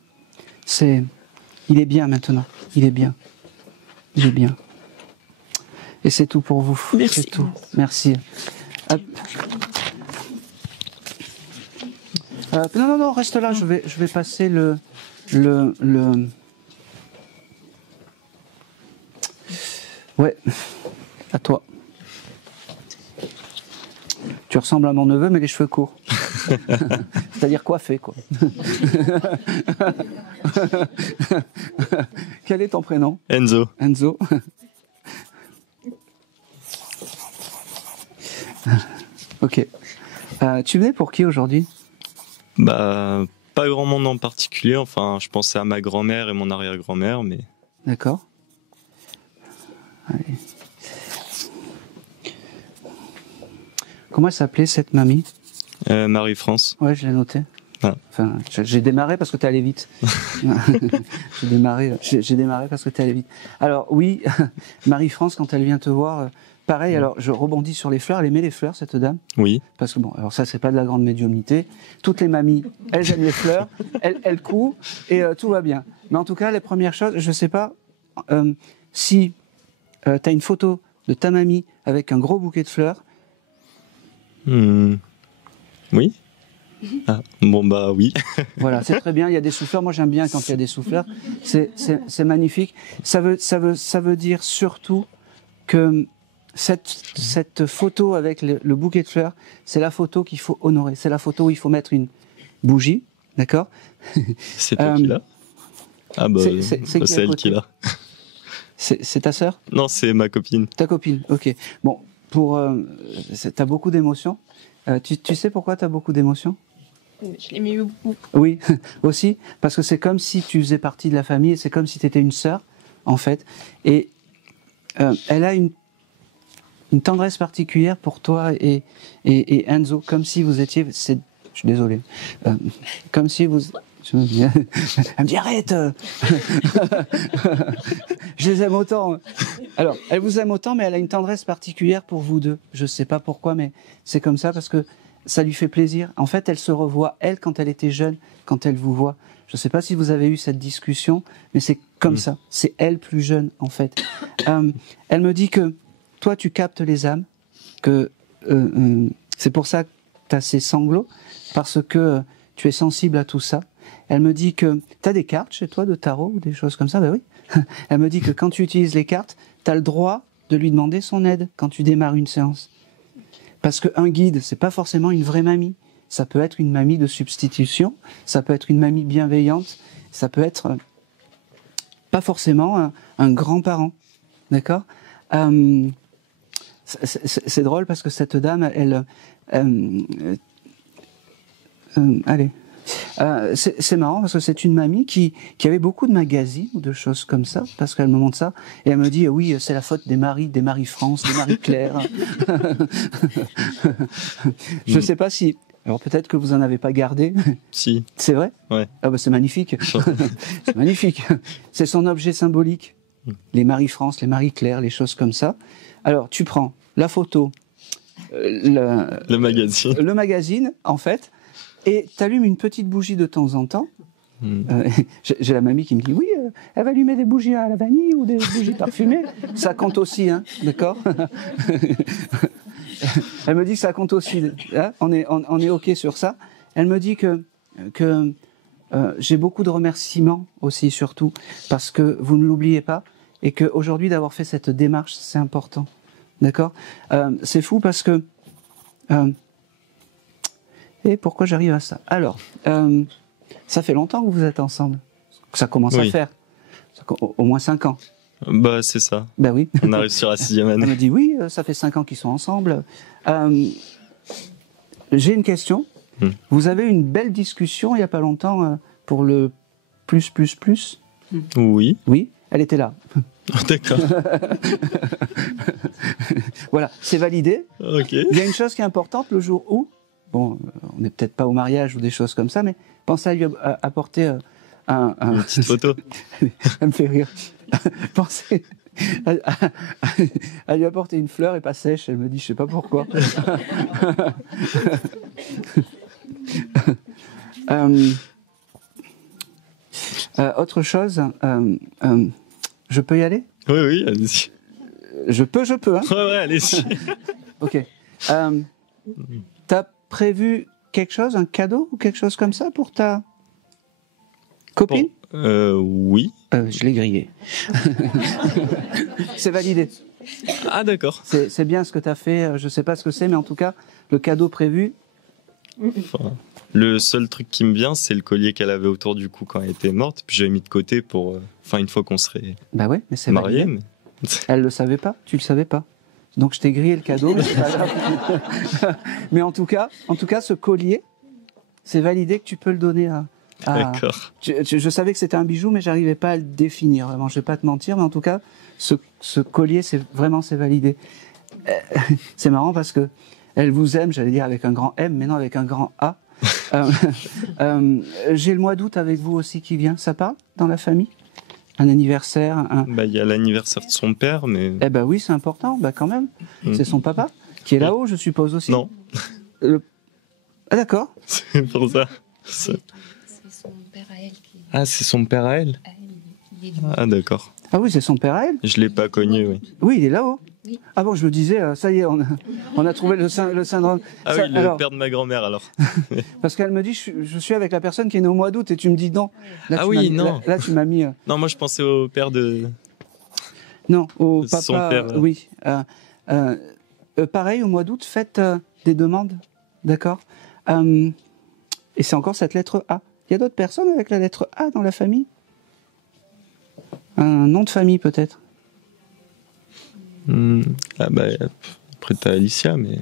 Il est bien maintenant. Il est bien. Il est bien. Et c'est tout pour vous. Merci. C'est tout. Merci. Hop. Non, reste là. Je vais passer le. Ouais. À toi. Tu ressembles à mon neveu, mais les cheveux courts. C'est-à-dire coiffé, quoi. Quel est ton prénom? Enzo. Enzo. Ok. Tu venais pour qui aujourd'hui? Bah, pas grand monde en particulier. Enfin, je pensais à ma grand-mère et mon arrière-grand-mère, mais D'accord. Allez. Comment elle s'appelait cette mamie? Marie-France. Ouais, je l'ai noté. Ah. Enfin, j'ai démarré parce que t'es allé vite. j'ai démarré parce que t'es allé vite. Alors oui, Marie-France, quand elle vient te voir, pareil. Alors je rebondis sur les fleurs. Elle aimait les fleurs, cette dame. Oui. Parce que bon, alors ça c'est pas de la grande médiumnité. Toutes les mamies, elles aiment les fleurs, elles courent et tout va bien. Mais en tout cas, les premières choses, je sais pas, si tu as une photo de ta mamie avec un gros bouquet de fleurs. Oui. Ah, bon bah oui. Voilà, c'est très bien, il y a des souffleurs. Moi j'aime bien quand il y a des souffleurs. C'est magnifique. Ça veut dire surtout que cette photo avec le bouquet de fleurs, c'est la photo qu'il faut honorer. C'est la photo où il faut mettre une bougie, d'accord? C'est toi qui l'as? Ah bah c'est elle qui l'a. C'est ta sœur? Non, c'est ma copine. Ta copine, ok. Bon, t'as beaucoup d'émotions. Tu sais pourquoi t'as beaucoup d'émotions? Je l'ai mis beaucoup. Oui, aussi, parce que c'est comme si tu faisais partie de la famille, c'est comme si tu étais une sœur, en fait. Et elle a une tendresse particulière pour toi et Enzo, comme si vous étiez... Je suis désolé. Comme si vous... Elle me dit arrête. Je les aime autant. Alors, elle vous aime autant, mais elle a une tendresse particulière pour vous deux. Je sais pas pourquoi, mais c'est comme ça parce que ça lui fait plaisir. En fait, elle se revoit, elle, quand elle était jeune, quand elle vous voit. Je sais pas si vous avez eu cette discussion, mais c'est comme ça. C'est elle plus jeune, en fait. Elle me dit que toi, tu captes les âmes, que c'est pour ça que tu as ces sanglots, parce que tu es sensible à tout ça. Elle me dit que tu as des cartes chez toi de tarot ou des choses comme ça. Ben oui. Elle me dit que quand tu utilises les cartes, tu as le droit de lui demander son aide quand tu démarres une séance. Parce qu'un guide, c'est pas forcément une vraie mamie. Ça peut être une mamie de substitution, ça peut être une mamie bienveillante, ça peut être pas forcément un grand-parent. D'accord? C'est drôle parce que cette dame, allez. C'est marrant parce que c'est une mamie qui avait beaucoup de magazines ou de choses comme ça, parce qu'elle me montre ça, et elle me dit oui, c'est la faute des Marie-France, des Marie-Claire. Je sais pas si... Alors peut-être que vous en avez pas gardé. Si. C'est vrai? Ouais. Ah bah c'est magnifique. C'est magnifique. C'est son objet symbolique. Les Marie-France, les Marie-Claire, les choses comme ça. Alors tu prends la photo, le magazine. Le magazine, en fait, et t'allumes une petite bougie de temps en temps. J'ai la mamie qui me dit oui, elle va allumer des bougies à la vanille ou des bougies parfumées. Ça compte aussi, hein, d'accord? Elle me dit que ça compte aussi. Hein, on est ok sur ça. Elle me dit que j'ai beaucoup de remerciements aussi, surtout parce que vous ne l'oubliez pas et que aujourd'hui d'avoir fait cette démarche, c'est important, d'accord? C'est fou parce que et pourquoi j'arrive à ça? Alors, ça fait longtemps que vous êtes ensemble. Ça commence à faire au moins 5 ans. Bah c'est ça. Ben oui. On arrive sur la 6e année. Elle me dit oui, ça fait 5 ans qu'ils sont ensemble. J'ai une question. Vous avez eu une belle discussion il n'y a pas longtemps pour le plus. Oui. Oui, elle était là. D'accord. Voilà, c'est validé. Ok. Il y a une chose qui est importante le jour où, bon, on n'est peut-être pas au mariage ou des choses comme ça, mais pensez à lui apporter une petite photo. Elle me fait rire. Pensez à lui apporter une fleur et pas sèche. Elle me dit, je sais pas pourquoi. Autre chose, je peux y aller? Oui, allez-y. Je peux, hein? Ouais, allez-y. Ok. T'as prévu quelque chose, un cadeau ou quelque chose comme ça pour ta copine? Oui. Je l'ai grillé. C'est validé. Ah d'accord. C'est bien ce que tu as fait. Je sais pas ce que c'est, mais en tout cas, le cadeau prévu. Enfin, le seul truc qui me vient, c'est le collier qu'elle avait autour du cou quand elle était morte. Puis j'avais mis de côté pour, une fois qu'on serait bah ouais, mais c'est mariés. Mais... Elle le savait pas. Tu le savais pas. Donc je t'ai grillé le cadeau. Mais, c'est pas grave. Mais en tout cas, ce collier, c'est validé que tu peux le donner à. D'accord. Je savais que c'était un bijou, mais j'arrivais pas à le définir. Vraiment, je vais pas te mentir, mais en tout cas, ce collier, c'est validé. C'est marrant parce que elle vous aime, j'allais dire avec un grand M, mais non avec un grand A. J'ai le mois d'août avec vous aussi qui vient. Ça parle dans la famille? Un anniversaire? Il y a l'anniversaire de son père, mais. Eh ben oui, c'est important. Bah quand même. C'est son papa qui est là-haut, je suppose aussi. Non. Ah d'accord. C'est pour ça. C'est son père à elle. Ah, c'est son père à elle? Il est du... Ah d'accord. Ah oui, c'est son père à elle. Je l'ai pas connu, oui. Oui, il est là-haut. Oui. Ah bon, je me disais, ça y est, on a trouvé le syndrome. Ah Ça, oui, le père de ma grand-mère alors. Parce qu'elle me dit, je suis avec la personne qui est née au mois d'août, et tu me dis non. Là, Ah tu oui, m'as mis- non. Là, tu m'as mis... Non, moi je pensais au père de. non, au papa... Son père, oui. Pareil, au mois d'août, faites des demandes, d'accord. Et c'est encore cette lettre A. Il y a d'autres personnes avec la lettre A dans la famille? Un nom de famille, peut-être? Ah bah, après t'as Alicia, mais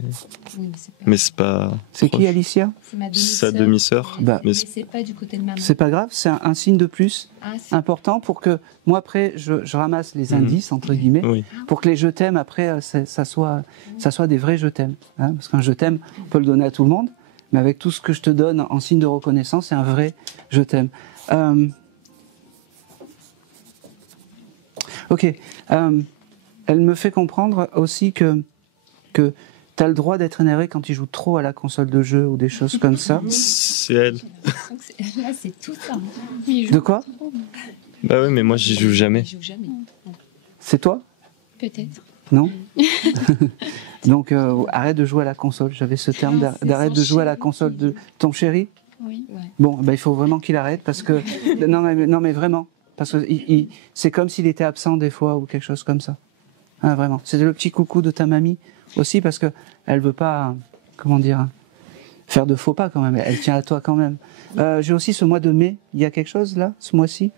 c'est pas. C'est qui, Alicia? C'est ma Sa demi-sœur. Bah, Mais Mais c'est pas du côté de maman. c'est pas grave, c'est un signe de plus Ah, c'est- important pour que moi après je ramasse les indices entre guillemets oui. pour que les je t'aime après ça soit des vrais je t'aime, hein, parce qu'un je t'aime on peut le donner à tout le monde, mais avec tout ce que je te donne en signe de reconnaissance c'est un vrai je t'aime. Ok, elle me fait comprendre aussi que tu as le droit d'être énervé quand tu joues trop à la console de jeu ou des choses comme ça. C'est elle. Donc là, c'est tout ça. De quoi? Bah oui, mais moi j'y joue jamais. Je joue jamais. C'est toi? Peut-être. Non. Donc arrête de jouer à la console. J'avais ce terme Non, c'est d'arrête son de jouer à la chéri. console de ton chéri. Oui. Bon, bah, il faut vraiment qu'il arrête parce que non mais vraiment parce que c'est comme s'il était absent des fois ou quelque chose comme ça. Ah, vraiment. C'est le petit coucou de ta mamie aussi parce que elle veut pas comment dire faire de faux pas quand même. Elle tient à toi quand même. J'ai aussi ce mois de mai. Il y a quelque chose là ce mois-ci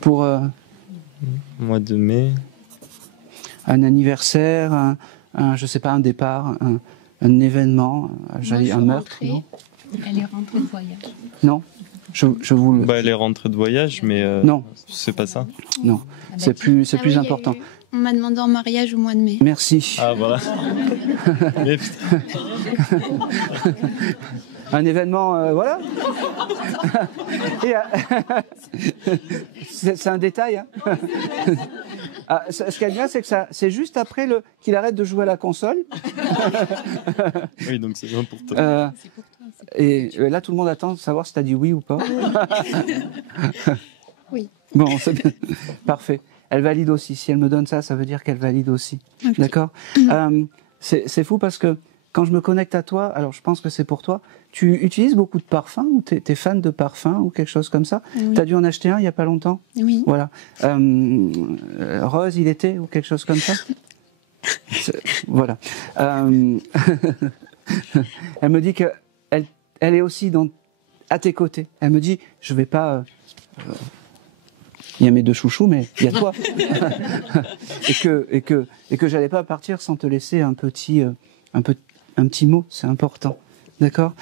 pour Mois de mai. un anniversaire, je sais pas, un départ, un événement, un meurtre, non? Elle est rentrée de voyage. Non, je vous le... Bah elle est rentrée de voyage, mais Non. c'est pas ça. Non, c'est plus important. On m'a demandé en mariage au mois de mai. Merci. Ah voilà. Mais putain. Un événement, voilà. Et, c'est un détail. Hein. Ah, ce qu'il y a de bien, c'est que c'est juste après qu'il arrête de jouer à la console. Oui, donc c'est bien pour toi. Et là, tout le monde attend de savoir si tu as dit oui ou pas. Oui. Bon, c'est bien. Parfait. Elle valide aussi. Si elle me donne ça, ça veut dire qu'elle valide aussi. Ok. D'accord. C'est fou parce que quand je me connecte à toi, alors je pense que c'est pour toi, tu utilises beaucoup de parfums ou t'es fan de parfums ou quelque chose comme ça? Oui. T'as dû en acheter un il y a pas longtemps? Oui. Voilà. Rose, il était ou quelque chose comme ça? Voilà. Elle me dit que elle est aussi à tes côtés. Elle me dit, je vais pas... il y a mes deux chouchous, mais il y a toi. et que j'allais pas partir sans te laisser un petit mot, c'est important. D'accord.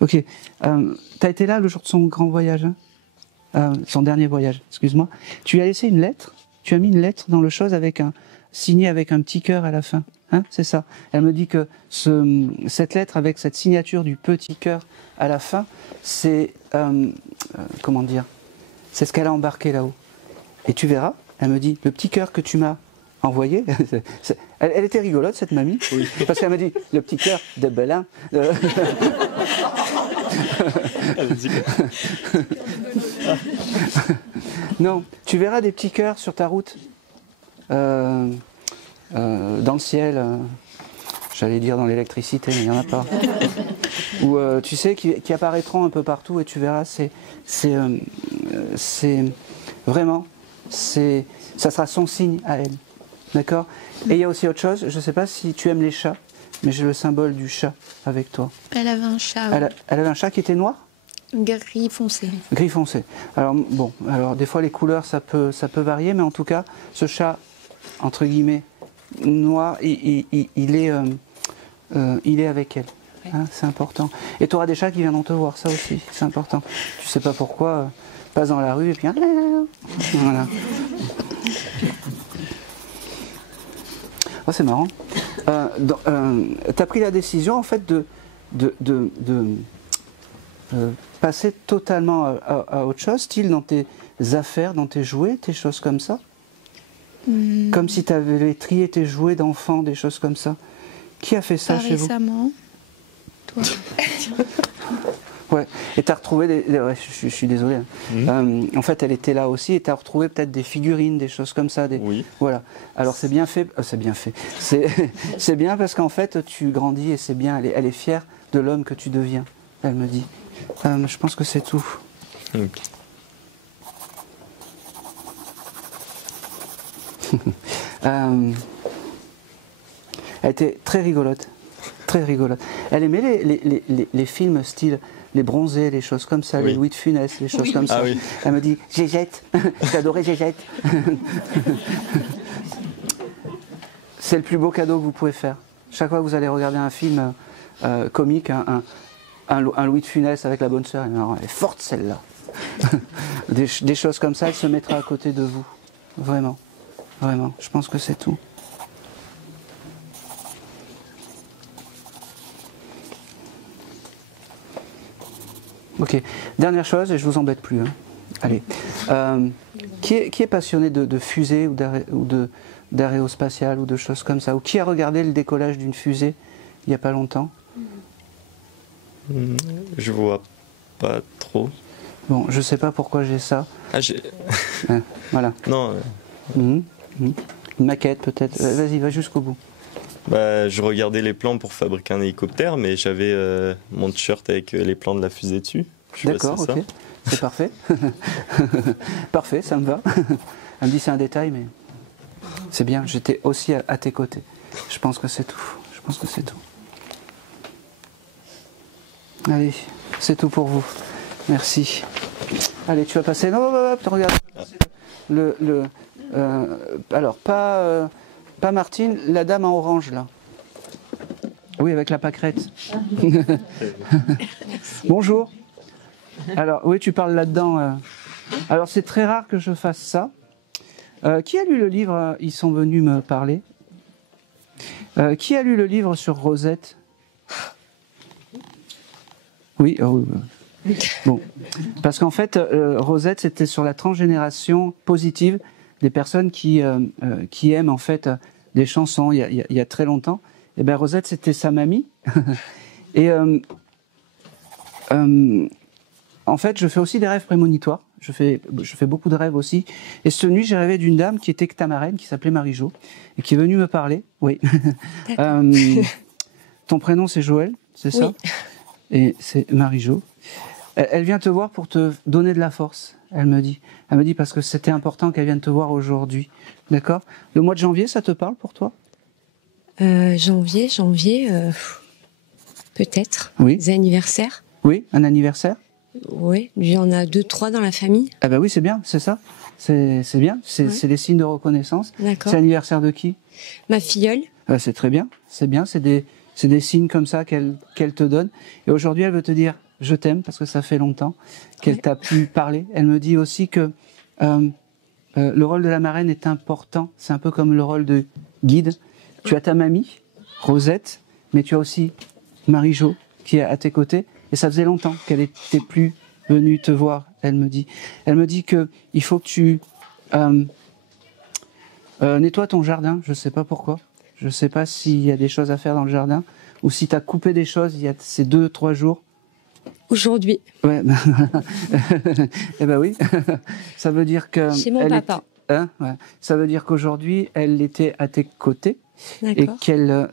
Ok. T'as été là le jour de son grand voyage, hein, son dernier voyage, excuse-moi. Tu lui as laissé une lettre. Tu as mis une lettre dans le chose signée avec un petit cœur à la fin. Hein, c'est ça. Elle me dit que cette lettre avec cette signature du petit cœur à la fin, c'est comment dire, c'est ce qu'elle a embarqué là-haut. Et tu verras. Elle me dit le petit cœur que tu m'as envoyé. Elle était rigolote cette mamie, oui. Parce qu'elle m'a dit le petit cœur de Belin. Non, tu verras des petits cœurs sur ta route, dans le ciel. J'allais dire dans l'électricité, mais il n'y en a pas. Ou tu sais, qui apparaîtront un peu partout et tu verras, c'est vraiment, ça sera son signe à elle. D'accord? Et il y a aussi autre chose, je ne sais pas si tu aimes les chats, mais j'ai le symbole du chat avec toi. Elle avait un chat. Oui. Elle avait un chat qui était noir? Gris foncé. Gris foncé. Alors bon, alors des fois les couleurs ça peut varier, mais en tout cas, ce chat, entre guillemets, noir, il est avec elle. Hein, c'est important. Et tu auras des chats qui viendront te voir, ça aussi, c'est important. Tu sais pas pourquoi, passe dans la rue et puis voilà. Oh, c'est marrant. T'as pris la décision en fait de passer totalement à autre chose, style dans tes affaires, dans tes jouets, tes choses comme ça. Comme si tu avais trié tes jouets d'enfants, des choses comme ça. Qui a fait ça Pas chez vous? récemment. Toi. Ouais. Et tu as retrouvé ouais, je suis désolé. En fait, elle était là aussi et tu as retrouvé peut-être des figurines, des choses comme ça. Oui. Voilà. Alors c'est bien fait. C'est bien fait. C'est bien parce qu'en fait, tu grandis et c'est bien. Elle est fière de l'homme que tu deviens, elle me dit. Je pense que c'est tout. Ok. Elle était très rigolote. Très rigolote. Elle aimait les films style Les Bronzés, les choses comme ça, Oui. les Louis de Funès, les choses comme ça. Ah oui. Elle me dit Gégette, j'adorais Gégette. C'est le plus beau cadeau que vous pouvez faire. Chaque fois que vous allez regarder un film comique, un Louis de Funès avec la bonne sœur, elle est forte celle-là. des choses comme ça, elle se mettra à côté de vous. Vraiment. Vraiment. Je pense que c'est tout. Ok, dernière chose, et je vous embête plus. Hein. Allez. Qui est passionné de fusée ou d'aérospatial ou de choses comme ça? Ou qui a regardé le décollage d'une fusée il n'y a pas longtemps? Je vois pas trop. Bon, je sais pas pourquoi j'ai ça. Ah, j'ai... Voilà. Non. Une maquette peut-être. Vas-y, va jusqu'au bout. Bah, je regardais les plans pour fabriquer un hélicoptère, mais j'avais mon t-shirt avec les plans de la fusée dessus. D'accord, ok. C'est parfait. Parfait, ça me va. Elle me dit c'est un détail, mais c'est bien. J'étais aussi à tes côtés. Je pense que c'est tout. Je pense que c'est tout. Allez, c'est tout pour vous. Merci. Allez, tu vas passer. Non, regarde. Alors, pas Martine, la dame en orange, là. Oui, avec la pâquerette. Bonjour. Alors, oui, tu parles là-dedans. Alors, c'est très rare que je fasse ça. Qui a lu le livre Ils sont venus me parler. Qui a lu le livre sur Rosette? Oui, oui. Bon, parce qu'en fait, Rosette, c'était sur la transgénération positive des personnes qui aiment en fait des chansons il y a très longtemps. Et ben Rosette, c'était sa mamie. Et en fait, je fais aussi des rêves prémonitoires. Je fais beaucoup de rêves aussi. Et cette nuit, j'ai rêvé d'une dame qui était que ta marraine, qui s'appelait Marie-Jo, et qui est venue me parler. Oui. Ton prénom, c'est Joël, c'est ça? Oui. Et c'est Marie-Jo. Elle vient te voir pour te donner de la force, elle me dit. Elle me dit parce que c'était important qu'elle vienne te voir aujourd'hui. D'accord? Le mois de janvier, ça te parle pour toi? Janvier, peut-être. Oui. Des anniversaires. Oui, un anniversaire? Oui, il y en a 2-3 dans la famille. Ah ben oui, c'est bien, c'est ça. C'est bien, c'est des signes de reconnaissance. D'accord. C'est l'anniversaire de qui? Ma filleule. C'est très bien, c'est bien, c'est des signes comme ça qu'elle te donne. Et aujourd'hui, elle veut te dire je t'aime parce que ça fait longtemps qu'elle t'a pu parler. Elle me dit aussi que le rôle de la marraine est important. C'est un peu comme le rôle de guide. Tu as ta mamie, Rosette, mais tu as aussi Marie-Jo qui est à tes côtés. Et ça faisait longtemps qu'elle n'était plus venue te voir, elle me dit. Elle me dit qu'il faut que tu nettoies ton jardin. Je ne sais pas pourquoi. Je ne sais pas s'il y a des choses à faire dans le jardin ou si tu as coupé des choses il y a ces 2-3 jours. Aujourd'hui. Ouais. Eh ben oui. Ça veut dire que... Chez mon papa. Ouais. Ça veut dire qu'aujourd'hui, elle était à tes côtés. Et qu'elle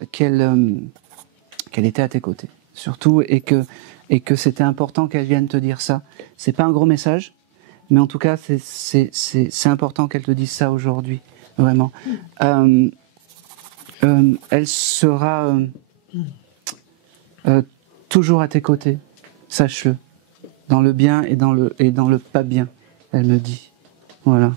était à tes côtés. Surtout, et que c'était important qu'elle vienne te dire ça. C'est pas un gros message, mais en tout cas, c'est important qu'elle te dise ça aujourd'hui. Vraiment. Elle sera toujours à tes côtés. Sache-le, dans le bien et dans le pas bien, elle me dit. Voilà.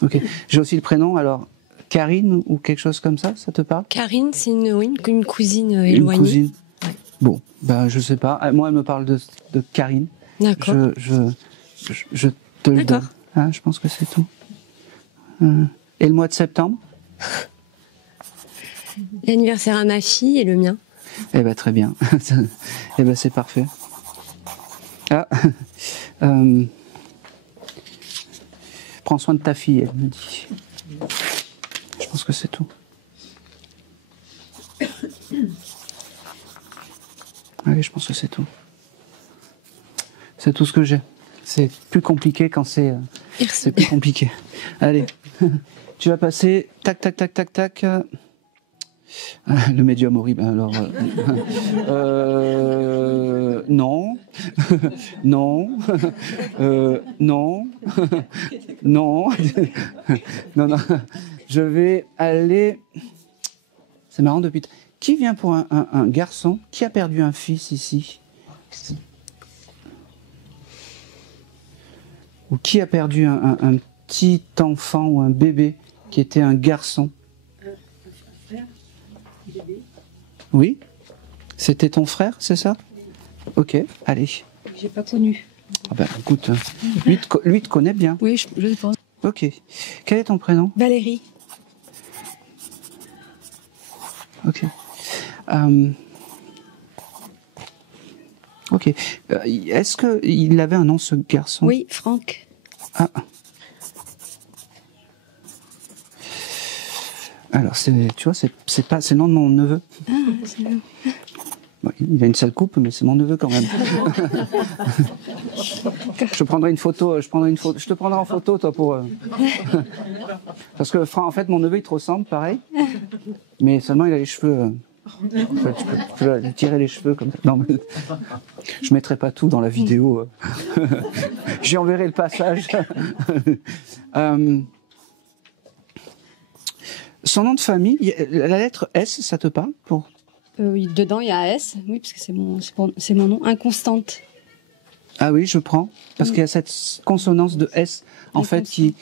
Ok. J'ai aussi le prénom, alors Karine ou quelque chose comme ça, ça te parle? Karine, c'est une cousine éloignée. Une cousine. Ouais. Bon, ben je sais pas. Moi, elle me parle de Karine. D'accord. Je te le donne. Hein, je pense que c'est tout. Et le mois de septembre? L'anniversaire à ma fille et le mien. Eh ben très bien. Eh ben c'est parfait. Ah. Prends soin de ta fille, elle me dit. Je pense que c'est tout. Oui, je pense que c'est tout. C'est tout ce que j'ai. C'est plus compliqué quand c'est plus compliqué. Allez, tu vas passer, tac, tac, tac, tac, tac. Le médium horrible. Alors, non, non, non, non, non, non. Je vais aller. C'est marrant depuis. Qui vient pour un garçon? Qui a perdu un fils ici? Ou qui a perdu un petit enfant ou un bébé qui était un garçon? Oui? C'était ton frère, c'est ça? Ok, allez. J'ai pas connu. Ah ben, écoute, lui te connaît bien. Oui, je pense. Ok. Quel est ton prénom? Valérie. Ok. Ok. Est-ce qu'il avait un nom, ce garçon? Oui, Franck. Ah. Alors, tu vois, c'est le nom de mon neveu. Ah, c'est bien. Bon, il a une sale coupe, mais c'est mon neveu quand même. Je prendrai une photo. Je te prendrai en photo, toi, pour. Parce que, en fait, mon neveu, il te ressemble, pareil. Mais seulement, il a les cheveux. Tu peux lui tirer les cheveux comme ça. Non, mais je mettrai pas tout dans la vidéo. J'y enverrai le passage. Son nom de famille, la lettre S, ça te parle pour... Oui, dedans, il y a un S. Oui, parce que c'est mon nom. Inconstante. Ah oui, je prends. Parce qu'il y a cette consonance de S, en fait, qui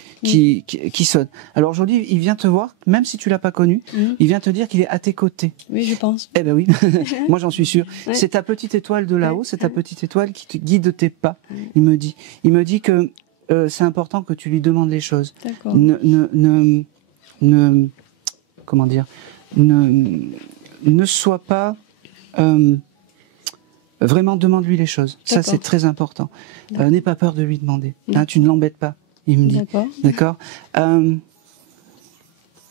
sonne. Alors aujourd'hui, il vient te voir, même si tu l'as pas connu, il vient te dire qu'il est à tes côtés. Oui, je pense. Eh ben oui, moi j'en suis sûr. Ouais. C'est ta petite étoile de là-haut, c'est ta petite étoile qui te guide tes pas. Il me dit que c'est important que tu lui demandes les choses. D'accord. Comment dire, ne sois pas vraiment, demande-lui les choses. Ça, c'est très important. N'aie pas peur de lui demander. Hein, tu ne l'embêtes pas, il me dit. D'accord.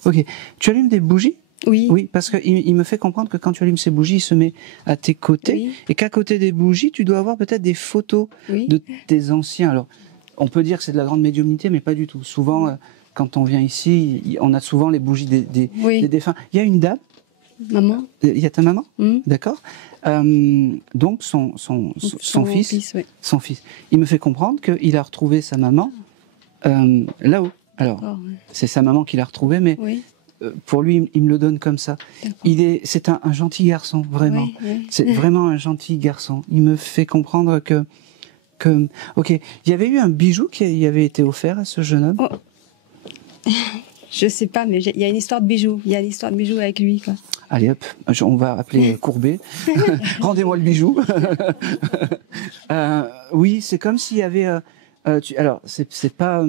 Ok. Tu allumes des bougies? Oui. Oui, parce qu'il me fait comprendre que quand tu allumes ces bougies, il se met à tes côtés, et qu'à côté des bougies, tu dois avoir peut-être des photos de tes anciens. Alors, on peut dire que c'est de la grande médiumnité, mais pas du tout. Souvent, quand on vient ici, on a souvent les bougies des défunts. Il y a une dame. Maman. Il y a ta maman, d'accord. Donc son fils, son fils. Il me fait comprendre qu'il a retrouvé sa maman là-haut. Alors, c'est sa maman qui l'a retrouvé, mais pour lui, il me le donne comme ça. C'est un gentil garçon, vraiment. C'est vraiment un gentil garçon. Il me fait comprendre que ok, il y avait eu un bijou qui avait été offert à ce jeune homme. Oh. Je sais pas, mais il y a une histoire de bijoux. Il y a une histoire de bijoux avec lui, quoi. Allez hop, on va appeler Courbet. Rendez-moi le bijou. Oui, c'est comme s'il y avait. Alors, c'est pas.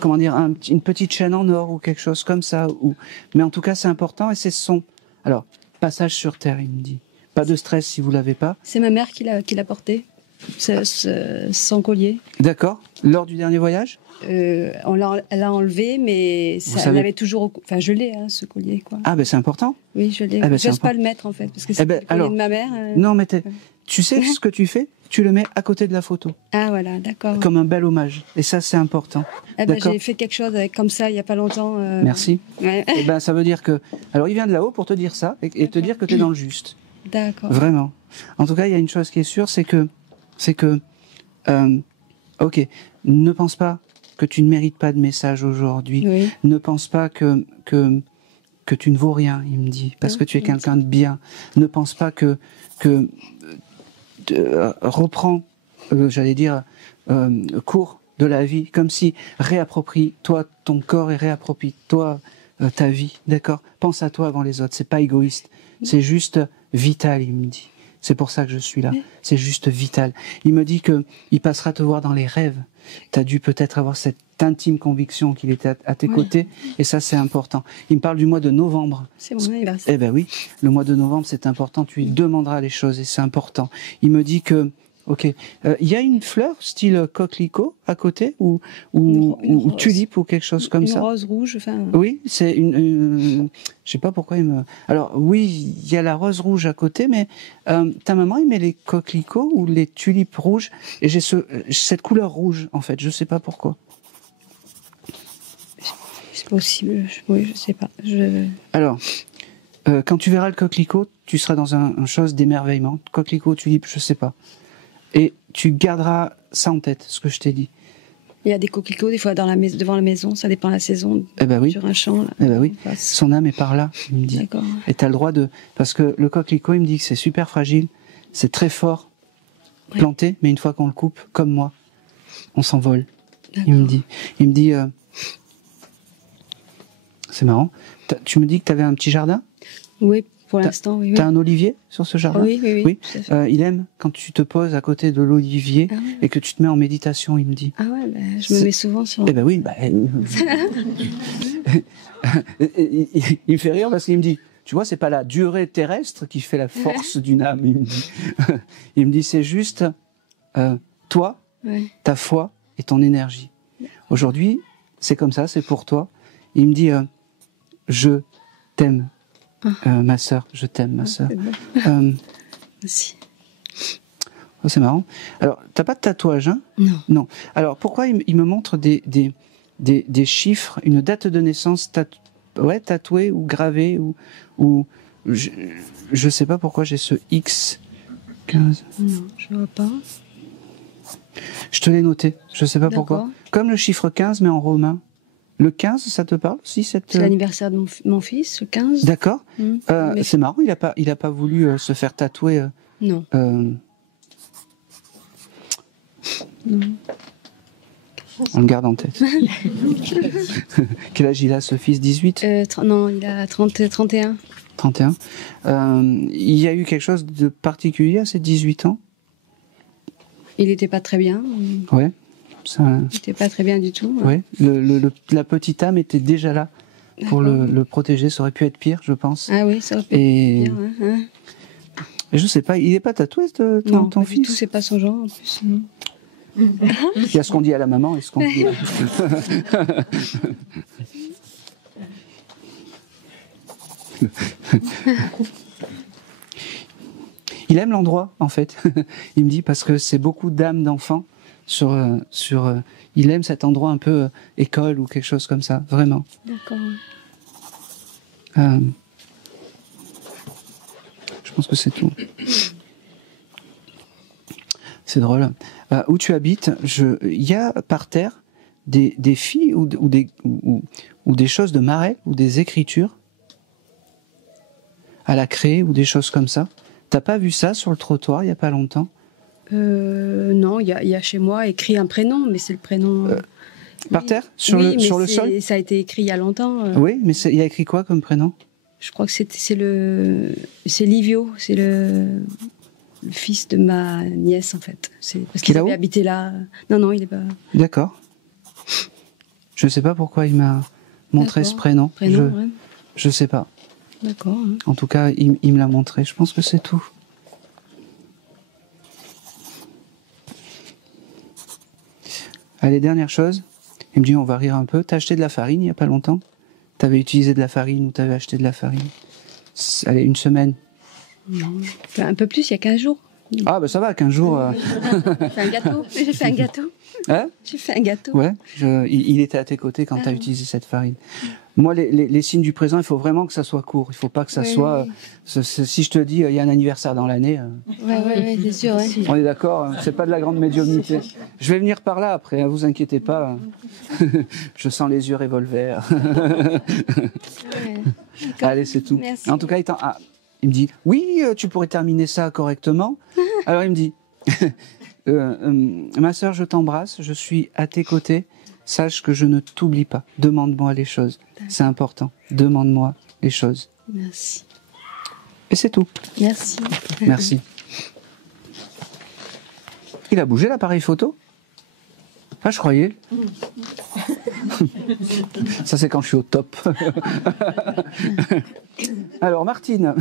Comment dire, une petite chaîne en or ou quelque chose comme ça. Mais en tout cas, c'est important et c'est son. Alors, passage sur terre, il me dit. Pas de stress si vous l'avez pas. C'est ma mère qui l'a porté. Son collier. D'accord. Lors du dernier voyage? Elle l'a enlevé, mais elle avait toujours. Enfin, je l'ai, ce collier, quoi. Ah, ben c'est important. Oui, je l'ai. J'ose pas le mettre, en fait, parce que c'est le collier de ma mère. Non, mais tu sais ce que tu fais? Tu le mets à côté de la photo. Ah, voilà, d'accord. Comme un bel hommage. Et ça, c'est important. J'ai fait quelque chose comme ça il y a pas longtemps. Merci. Ouais. Et ben, ça veut dire que. Alors, il vient de là-haut pour te dire ça et te dire que tu es dans le juste. D'accord. Vraiment. En tout cas, il y a une chose qui est sûre, c'est que. Ok, ne pense pas que tu ne mérites pas de message aujourd'hui. Oui. Ne pense pas que tu ne vaux rien, il me dit, parce que tu es quelqu'un de bien. Ne pense pas que reprends, j'allais dire, cours de la vie, comme si réapproprie-toi ton corps et réapproprie-toi ta vie, d'accord? Pense à toi avant les autres, c'est pas égoïste, c'est juste vital, il me dit. C'est pour ça que je suis là. C'est juste vital. Il me dit que il passera te voir dans les rêves. Tu as dû peut-être avoir cette intime conviction qu'il était à tes côtés. Et ça, c'est important. Il me parle du mois de novembre. C'est mon anniversaire. Eh ben oui, le mois de novembre, c'est important. Tu lui demanderas les choses et c'est important. Il me dit que Ok. Il y a une fleur style coquelicot à côté ou Une tulipe ou quelque chose comme une ça. rose rouge, enfin. Oui, c'est je sais pas pourquoi il me. Alors oui, il y a la rose rouge à côté, mais ta maman il met les coquelicots ou les tulipes rouges et j'ai cette couleur rouge en fait. Je sais pas pourquoi. C'est possible. Oui, je sais pas. Alors, quand tu verras le coquelicot, tu seras dans un chose d'émerveillement. Coquelicot, tulipe, je sais pas. Et tu garderas ça en tête, ce que je t'ai dit. Il y a des coquelicots des fois devant la maison, ça dépend de la saison. Eh ben oui. Sur un champ. Là, Eh ben oui. Son âme est par là, il me dit. D'accord. Et t'as le droit de, parce que le coquelicot, il me dit que c'est super fragile, c'est très fort, planté, mais une fois qu'on le coupe, comme moi, on s'envole. Il me dit, c'est marrant. Tu me dis que t'avais un petit jardin? Oui. Pour l'instant, oui. T'as un olivier sur ce jardin? Oui. Il aime quand tu te poses à côté de l'olivier et que tu te mets en méditation, il me dit. Ah ouais, je me mets souvent sur... Eh ben oui, il me fait rire parce qu'il me dit, tu vois, c'est pas la durée terrestre qui fait la force d'une âme, il me dit. Il me dit, c'est juste toi, ta foi et ton énergie. Aujourd'hui, c'est comme ça, c'est pour toi. Il me dit, je t'aime. Ma sœur, je t'aime, ma sœur. Merci. Oh, c'est marrant. Alors, t'as pas de tatouage, hein? Non. Alors, pourquoi il me montre des chiffres, une date de naissance tatouée ou gravée ou je sais pas pourquoi j'ai ce X 15. Non, je vois pas. Je te l'ai noté. Je sais pas pourquoi. Comme le chiffre 15, mais en romain. Le 15, ça te parle aussi C'est l'anniversaire de mon fils, le 15. D'accord. C'est marrant, il a pas voulu se faire tatouer. Non. Non. On le garde en tête. Quel âge il a, ce fils? 18? Non, il a 31. 31. Il y a eu quelque chose de particulier à ses 18 ans? Il n'était pas très bien. Ouais. Il n'était pas très bien du tout. Ouais. La petite âme était déjà là pour le protéger. Ça aurait pu être pire, je pense. Ah oui, ça aurait pu être pire. Ouais. Et je sais pas, il n'est pas tatoué, ton fils? Du tout, c'est pas son genre en plus. Il y a ce qu'on dit à la maman et ce qu'on dit. Il aime l'endroit, en fait. Il me dit parce que c'est beaucoup d'âmes d'enfants. Il aime cet endroit un peu école ou quelque chose comme ça, vraiment. D'accord. Je pense que c'est tout. C'est drôle. Où tu habites, il y a par terre des filles ou des choses de Marais ou des écritures à la craie ou des choses comme ça. T'as pas vu ça sur le trottoir il y a pas longtemps? Non, il y a chez moi écrit un prénom, mais c'est le prénom. Par terre, sur le sol. Ça a été écrit il y a longtemps. Oui, mais il y a écrit quoi comme prénom? Je crois que c'est Livio, c'est le fils de ma nièce en fait. C'est parce qu'il avait habité là. Non, il est pas. D'accord. Je sais pas pourquoi il m'a montré ce prénom. Je sais pas. D'accord. Hein. En tout cas, il me l'a montré. Je pense que c'est tout. Allez, dernière chose. Il me dit, on va rire un peu. T'as acheté de la farine il n'y a pas longtemps? T'avais utilisé de la farine ou t'avais acheté de la farine? Allez, une semaine. Non. Enfin, un peu plus, il y a 15 jours. Ah, ben ça va, 15 jours. J'ai fait un gâteau. J'ai fait un gâteau. Hein? J'ai fait un gâteau. Ouais, il était à tes côtés quand t'as utilisé cette farine. Moi, les signes du présent, il faut vraiment que ça soit court. Il faut pas que ça soit... si je te dis, il y a un anniversaire dans l'année... Ouais, c'est sûr. Ouais. On est d'accord, c'est pas de la grande médiumnité. Je vais venir par là après, hein, vous inquiétez pas. Je sens les yeux revolver. Allez, c'est tout. Merci. En tout cas, il me dit, oui, tu pourrais terminer ça correctement. Alors il me dit, ma sœur, je t'embrasse, je suis à tes côtés. Sache que je ne t'oublie pas. Demande-moi les choses. C'est important. Demande-moi les choses. Merci. Et c'est tout. Merci. Merci. Il a bougé l'appareil photo? Ah, je croyais. Ça, c'est quand je suis au top. Alors, Martine.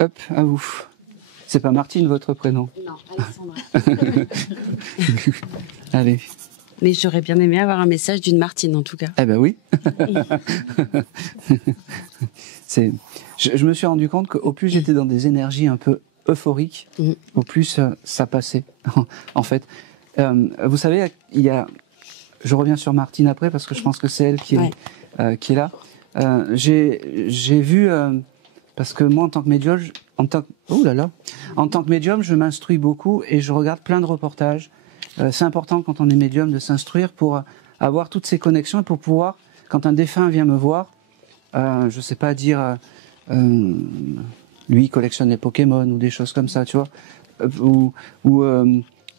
Hop, à vous. C'est pas Martine votre prénom? Non, Alexandra. Allez. Mais j'aurais bien aimé avoir un message d'une Martine, en tout cas. Eh ben oui. Je me suis rendu compte qu'au plus j'étais dans des énergies un peu euphoriques, au plus ça passait. En fait, vous savez, je reviens sur Martine après parce que je pense que c'est elle qui est là. J'ai vu, parce que moi en tant que médium, en tant que médium, je m'instruis beaucoup et je regarde plein de reportages. C'est important quand on est médium de s'instruire pour avoir toutes ces connexions et pour pouvoir, quand un défunt vient me voir, je sais pas dire, lui il collectionne les Pokémon ou des choses comme ça, tu vois, ou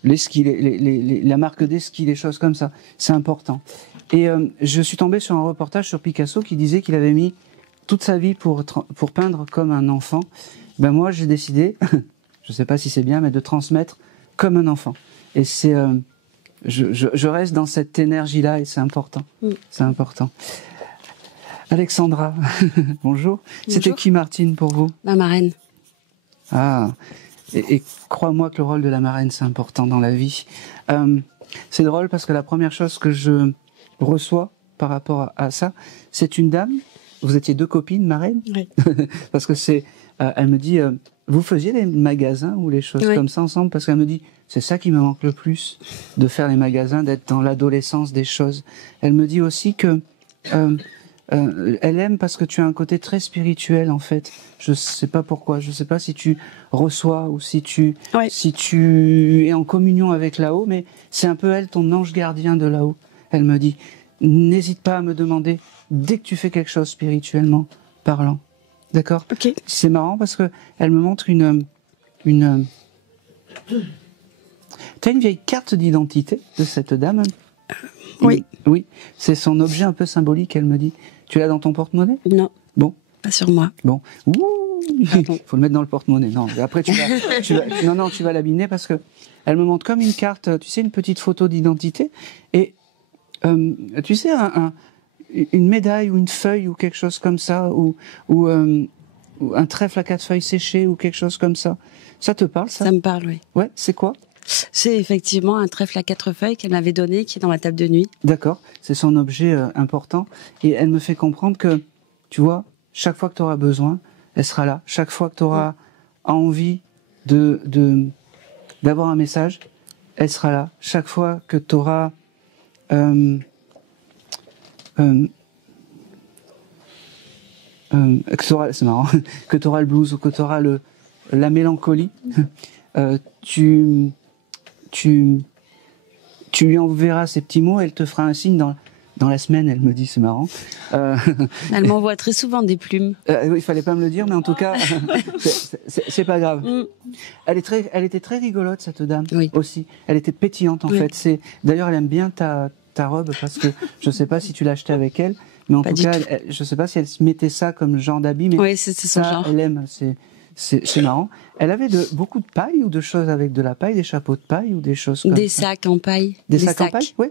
les skis, la marque des skis, les choses comme ça, c'est important. Et je suis tombé sur un reportage sur Picasso qui disait qu'il avait mis toute sa vie pour peindre comme un enfant. Ben moi j'ai décidé, je sais pas si c'est bien, mais de transmettre comme un enfant. Et c'est, je reste dans cette énergie-là et c'est important. C'est important. Alexandra, bonjour. C'était qui Martine pour vous? Ma marraine. Ah, et crois-moi que le rôle de la marraine c'est important dans la vie. C'est drôle parce que la première chose que je reçois par rapport à ça, c'est une dame. Vous étiez 2 copines marraines? Oui. Parce que elle me dit, vous faisiez les magasins ou les choses comme ça ensemble? Parce qu'elle me dit, c'est ça qui me manque le plus, de faire les magasins, d'être dans l'adolescence des choses. Elle me dit aussi que elle aime parce que tu as un côté très spirituel en fait. Je sais pas pourquoi, je sais pas si tu reçois ou si tu es en communion avec là-haut, mais c'est un peu elle, ton ange gardien de là-haut. Elle me dit, n'hésite pas à me demander dès que tu fais quelque chose spirituellement parlant. D'accord? Ok. C'est marrant parce que elle me montre T'as une vieille carte d'identité de cette dame? Oui. Oui. C'est son objet un peu symbolique, elle me dit. Tu l'as dans ton porte-monnaie? Non. Bon. Pas sur moi. Bon. Faut le mettre dans le porte-monnaie. Non. Après, tu vas l'abîmer parce que elle me montre comme une carte, tu sais, une petite photo d'identité. Et, tu sais, une médaille ou une feuille ou quelque chose comme ça, ou un trèfle à 4 feuilles séchées ou quelque chose comme ça. Ça te parle, ça? Ça me parle, oui. Ouais, c'est quoi? C'est effectivement un trèfle à 4 feuilles qu'elle m'avait donné, qui est dans ma table de nuit. D'accord, c'est son objet important. Et elle me fait comprendre que, tu vois, chaque fois que tu auras besoin, elle sera là. Chaque fois que tu auras envie d'avoir un message, elle sera là. Chaque fois que tu auras... c'est marrant, que tu auras le blues ou que tu auras la mélancolie, tu lui enverras ces petits mots, elle te fera un signe dans la semaine, elle me dit, c'est marrant. Elle m'envoie très souvent des plumes. Il fallait pas me le dire, mais en tout cas, c'est pas grave. Elle était très rigolote, cette dame, aussi. Elle était pétillante, en fait. D'ailleurs, elle aime bien ta robe, parce que je sais pas si tu l'as achetée avec elle, mais en tout cas, je sais pas si elle se mettait ça comme genre d'habit, mais oui, c'est son genre. Elle aime, c'est marrant. Elle avait beaucoup de paille ou de choses avec de la paille, des chapeaux de paille ou des choses comme des ça. sacs en paille. Des sacs en paille, oui.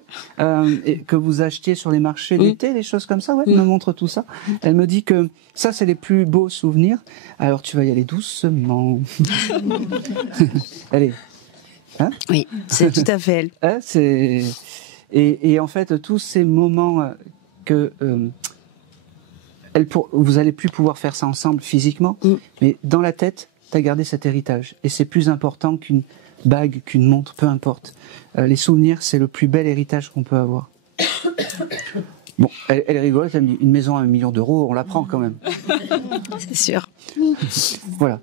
Et que vous achetiez sur les marchés d'été, des choses comme ça, ouais. Elle me montre tout ça. Elle me dit que ça, c'est les plus beaux souvenirs. Alors tu vas y aller doucement. Allez. Hein? Oui, c'est tout à fait elle. Et en fait, tous ces moments que vous allez plus pouvoir faire ça ensemble physiquement, mais dans la tête, tu as gardé cet héritage. Et c'est plus important qu'une bague, qu'une montre, peu importe. Les souvenirs, c'est le plus bel héritage qu'on peut avoir. Bon, elle rigole, elle me dit, une maison à 1 million d'euros, on la prend quand même. C'est sûr. Voilà.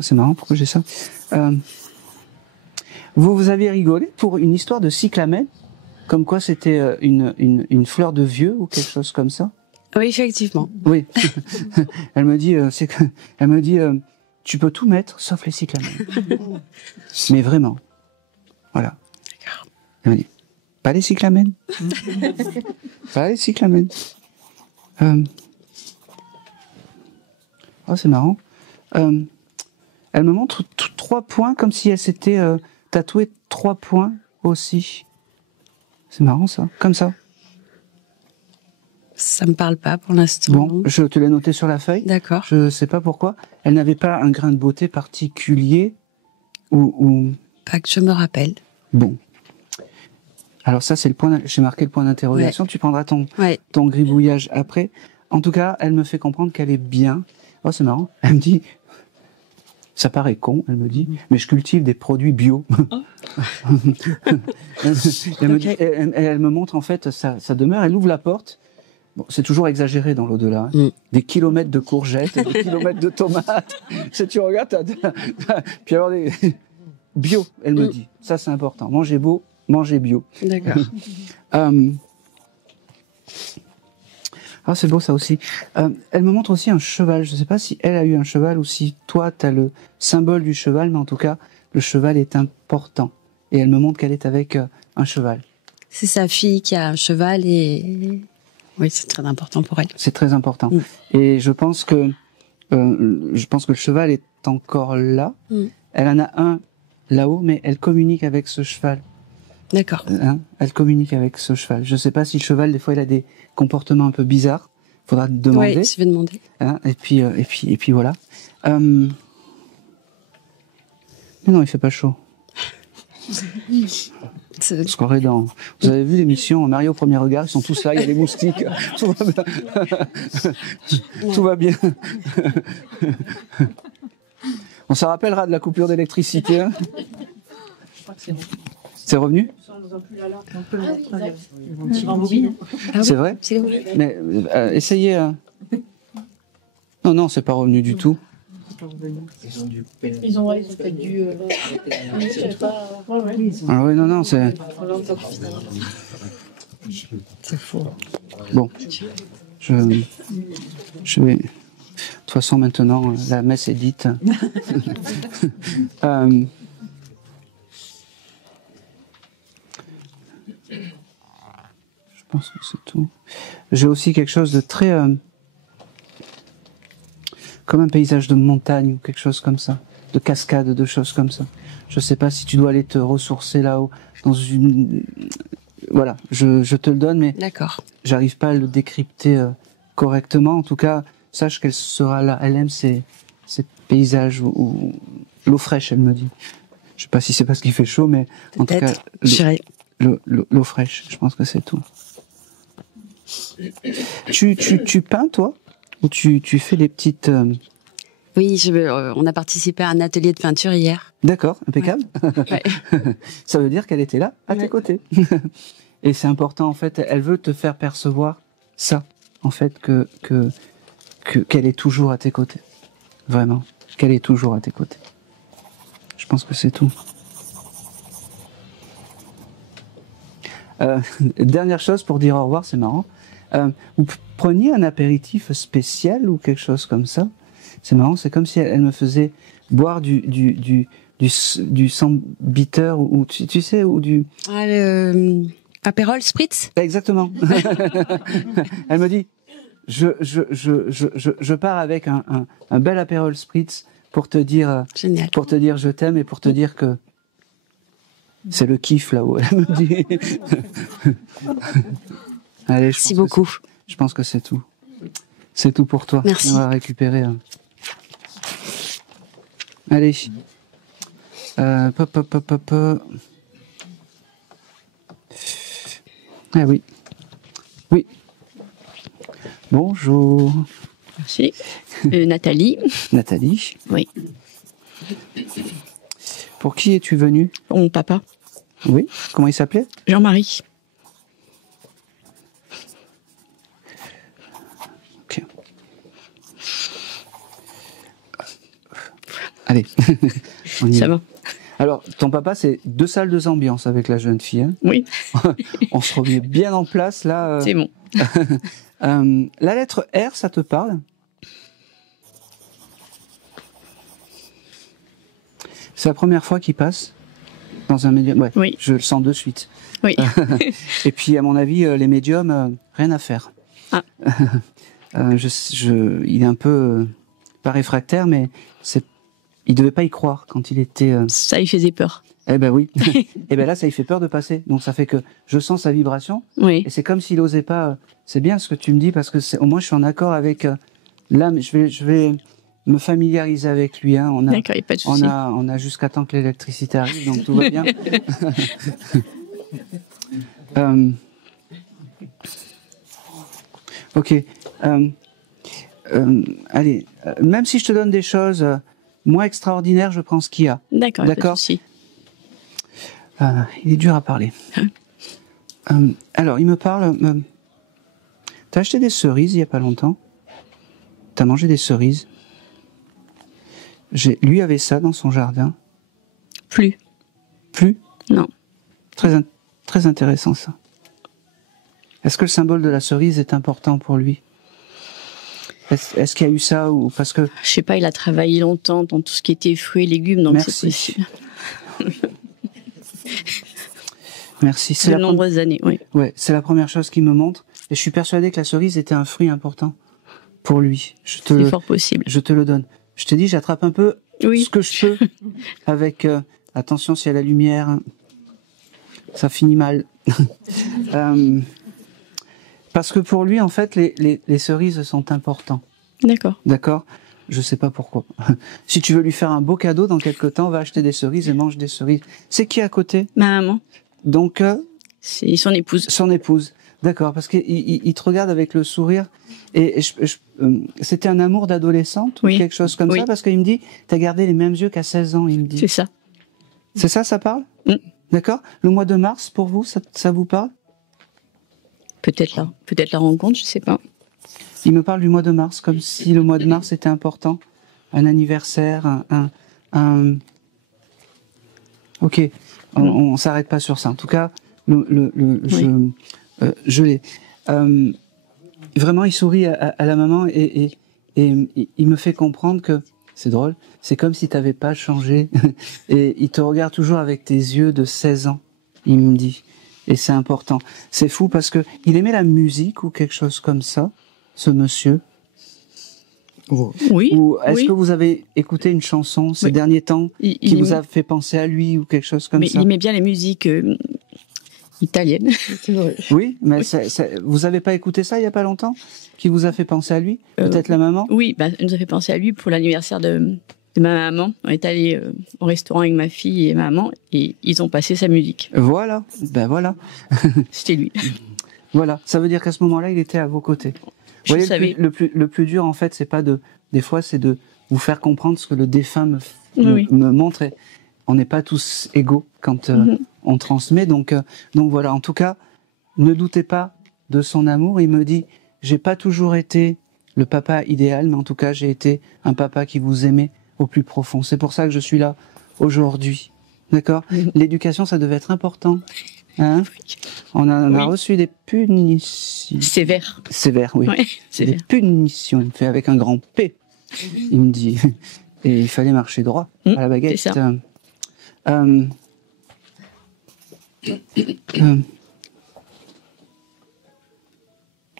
C'est marrant, pourquoi j'ai ça? Vous avez rigolé pour une histoire de cyclamène, comme quoi c'était une fleur de vieux ou quelque chose comme ça? Oui, effectivement. Oui. Elle me dit, tu peux tout mettre sauf les cyclamènes. Mais vraiment. Voilà. D'accord. Elle me dit, pas les cyclamènes. Pas les cyclamènes. Oh, c'est marrant. Elle me montre 3 points comme si elle s'était tatouée 3 points aussi. C'est marrant ça, comme ça. Ça me parle pas pour l'instant. Bon, je te l'ai noté sur la feuille. D'accord. Je sais pas pourquoi. Elle n'avait pas un grain de beauté particulier ou... Pas que je me rappelle. Bon. Alors ça, c'est le point. J'ai marqué le point d'interrogation. Ouais. Tu prendras ton Ouais. gribouillage après. En tout cas, elle me fait comprendre qu'elle est bien. Oh, c'est marrant. Elle me dit, ça paraît con, elle me dit, mais je cultive des produits bio. Elle me montre en fait sa demeure. Elle ouvre la porte. Bon, c'est toujours exagéré dans l'au-delà. Hein. Des kilomètres de courgettes, des kilomètres de tomates. Si tu regardes, puis alors bio, elle me dit. Ça, c'est important. Mangez beau, mangez bio. D'accord. Ah, c'est beau ça aussi. Elle me montre aussi un cheval. Je ne sais pas si elle a eu un cheval ou si toi, tu as le symbole du cheval, mais en tout cas, le cheval est important. Et elle me montre qu'elle est avec un cheval. C'est sa fille qui a un cheval et oui, c'est très important pour elle. C'est très important. Et je pense que le cheval est encore là. Elle en a un là-haut, mais elle communique avec ce cheval. D'accord. Hein, elle communique avec ce cheval. Je ne sais pas si le cheval, des fois, il a des comportements un peu bizarres. Faudra te demander. Oui, je vais demander. Hein, et puis voilà. Mais non, il fait pas chaud. Parce qu'en dans... Vous avez vu l'émission Mario au premier regard, ils sont tous là, il y a les moustiques. Tout va bien. Tout va bien. On se rappellera de la coupure d'électricité. Hein. C'est revenu? C'est vrai? Mais essayez. Non, c'est pas revenu du tout. Ils ont peut-être dû. Ah oui, non, c'est. C'est faux. Bon, je vais. De toute façon, maintenant, la messe est dite. Je pense que c'est tout. J'ai aussi quelque chose de très... comme un paysage de montagne ou quelque chose comme ça. De cascade, de choses comme ça. Je sais pas si tu dois aller te ressourcer là-haut. Dans une... Voilà, je te le donne, mais... D'accord. J'arrive pas à le décrypter correctement. En tout cas, sache qu'elle sera là. Elle aime ces paysages ou l'eau fraîche, elle me dit. Je sais pas si c'est parce qu'il fait chaud, mais en tout cas... L'eau fraîche, je pense que c'est tout. Tu peins, toi? Ou tu fais des petites... Oui, on a participé à un atelier de peinture hier. D'accord, impeccable. Ouais. Ça veut dire qu'elle était là, à tes côtés. Et c'est important, en fait, elle veut te faire percevoir ça, en fait, qu'elle est toujours à tes côtés. Vraiment, qu'elle est toujours à tes côtés. Je pense que c'est tout. Dernière chose pour dire au revoir, c'est marrant. Vous preniez un apéritif spécial ou quelque chose comme ça? C'est marrant, c'est comme si elle me faisait boire du sang bitter ou tu sais, ou du... Ah, Aperol Spritz? Exactement. Elle me dit, je pars avec un bel Aperol Spritz pour te dire, génial, pour te dire je t'aime et pour te dire que c'est le kiff là-haut. Elle me dit. Allez, merci beaucoup. Je pense que c'est tout. C'est tout pour toi. Merci. On va récupérer. Allez. Ah oui. Oui. Bonjour. Merci. Nathalie. Nathalie. Oui. Pour qui es-tu venue? Pour mon papa. Oui. Comment il s'appelait? Jean-Marie. Ok. Allez. Ça va. Alors, ton papa, c'est 2 salles, 2 ambiances avec la jeune fille. Hein. Oui. On se remet bien en place là. C'est bon. La lettre R, ça te parle? C'est la première fois qu'il passe dans un médium. Ouais, oui. Je le sens de suite. Oui. Et puis, à mon avis, les médiums, rien à faire. Ah. Il est un peu pas réfractaire, mais il devait pas y croire quand il était. Ça lui faisait peur. Eh ben oui. Et ben là, ça lui fait peur de passer. Donc ça fait que je sens sa vibration. Oui. Et c'est comme s'il osait pas. C'est bien ce que tu me dis parce que au moins je suis en accord avec. Là, mais je vais me familiariser avec lui. Hein. D'accord, il n'y a pas de souci. On a jusqu'à temps que l'électricité arrive, donc tout va bien. Ok. Allez, même si je te donne des choses moins extraordinaires, je prends ce qu'il y a. D'accord, pas de souci. Il est dur à parler. Alors, il me parle. T'as acheté des cerises il y a pas longtemps. T'as mangé des cerises. Lui avait ça dans son jardin. Plus. Plus? Non. Très intéressant ça. Est-ce que le symbole de la cerise est important pour lui? Est-ce qu'il y a eu ça ou parce que... Je sais pas, il a travaillé longtemps dans tout ce qui était fruits et légumes, donc c'est possible. Merci. C'est de nombreuses années, oui. Ouais, c'est la première chose qu'il me montre. Et je suis persuadé que la cerise était un fruit important pour lui. C'est fort possible. Je te le donne. Je te dis, j'attrape un peu ce que je peux avec... attention, s'il y a la lumière, ça finit mal. Parce que pour lui, en fait, les cerises sont importants. D'accord. D'accord. Je sais pas pourquoi. Si tu veux lui faire un beau cadeau dans quelque temps, va acheter des cerises et mange des cerises. C'est qui à côté? Ma maman. Donc c'est son épouse. Son épouse. D'accord, parce qu'il te regarde avec le sourire. Et c'était un amour d'adolescente ou quelque chose comme ça, parce qu'il me dit, t'as gardé les mêmes yeux qu'à 16 ans, il me dit. C'est ça. C'est ça, ça parle? D'accord. Le mois de mars, pour vous, ça vous parle? Peut-être la rencontre, je sais pas. Il me parle du mois de mars, comme si le mois de mars était important. Un anniversaire, Ok, on s'arrête pas sur ça. En tout cas, je l'ai. Vraiment, il sourit à la maman et il me fait comprendre que c'est drôle. C'est comme si t'avais pas changé. Et il te regarde toujours avec tes yeux de 16 ans, il me dit. Et c'est important. C'est fou parce que il aimait la musique ou quelque chose comme ça, ce monsieur. Oui. Ou est-ce que vous avez écouté une chanson ces derniers temps qui vous a fait penser à lui ou quelque chose comme ça? Mais il aimait bien les musiques italiennes. Oui, mais vous avez pas écouté ça il y a pas longtemps, qui vous a fait penser à lui? Peut-être la maman? Oui, elle nous a fait penser à lui pour l'anniversaire de ma maman. On est allé au restaurant avec ma fille et ma maman et ils ont passé sa musique. Voilà, ben voilà. C'était lui. Voilà, ça veut dire qu'à ce moment-là, il était à vos côtés. Vous voyez, le plus dur, en fait, c'est pas des fois, c'est de vous faire comprendre ce que le défunt me montre. Et on n'est pas tous égaux quand on transmet. Donc voilà. En tout cas, ne doutez pas de son amour. Il me dit, j'ai pas toujours été le papa idéal, mais en tout cas, j'ai été un papa qui vous aimait au plus profond. C'est pour ça que je suis là aujourd'hui. D'accord? L'éducation, ça devait être important. Hein? On a reçu des punitions. Sévères. Sévères, oui. Des punitions. Il me fait avec un grand P. Il me dit. Et il fallait marcher droit à la baguette. C'est ça.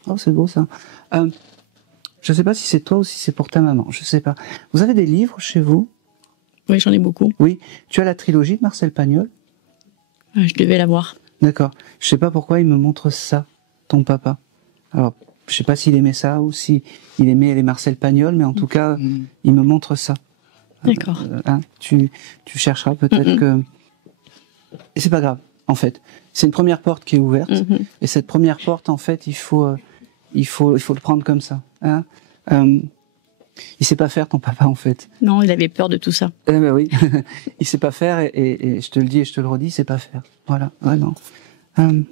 Oh, c'est beau ça. Je sais pas si c'est toi ou si c'est pour ta maman. Je sais pas. Vous avez des livres chez vous? Oui, j'en ai beaucoup. Oui. Tu as la trilogie de Marcel Pagnol? Je devais l'avoir. D'accord. Je sais pas pourquoi il me montre ça, ton papa. Alors, je sais pas s'il aimait ça ou si il aimait les Marcel Pagnol, mais en tout cas, il me montre ça. D'accord. Tu chercheras peut-être que... Et c'est pas grave, en fait. C'est une première porte qui est ouverte. Et cette première porte, en fait, il faut le prendre comme ça. Hein. Il sait pas faire, ton papa, en fait. Non, il avait peur de tout ça. Eh ben oui. Il sait pas faire et je te le dis et je te le redis, il sait pas faire. Voilà, vraiment. Je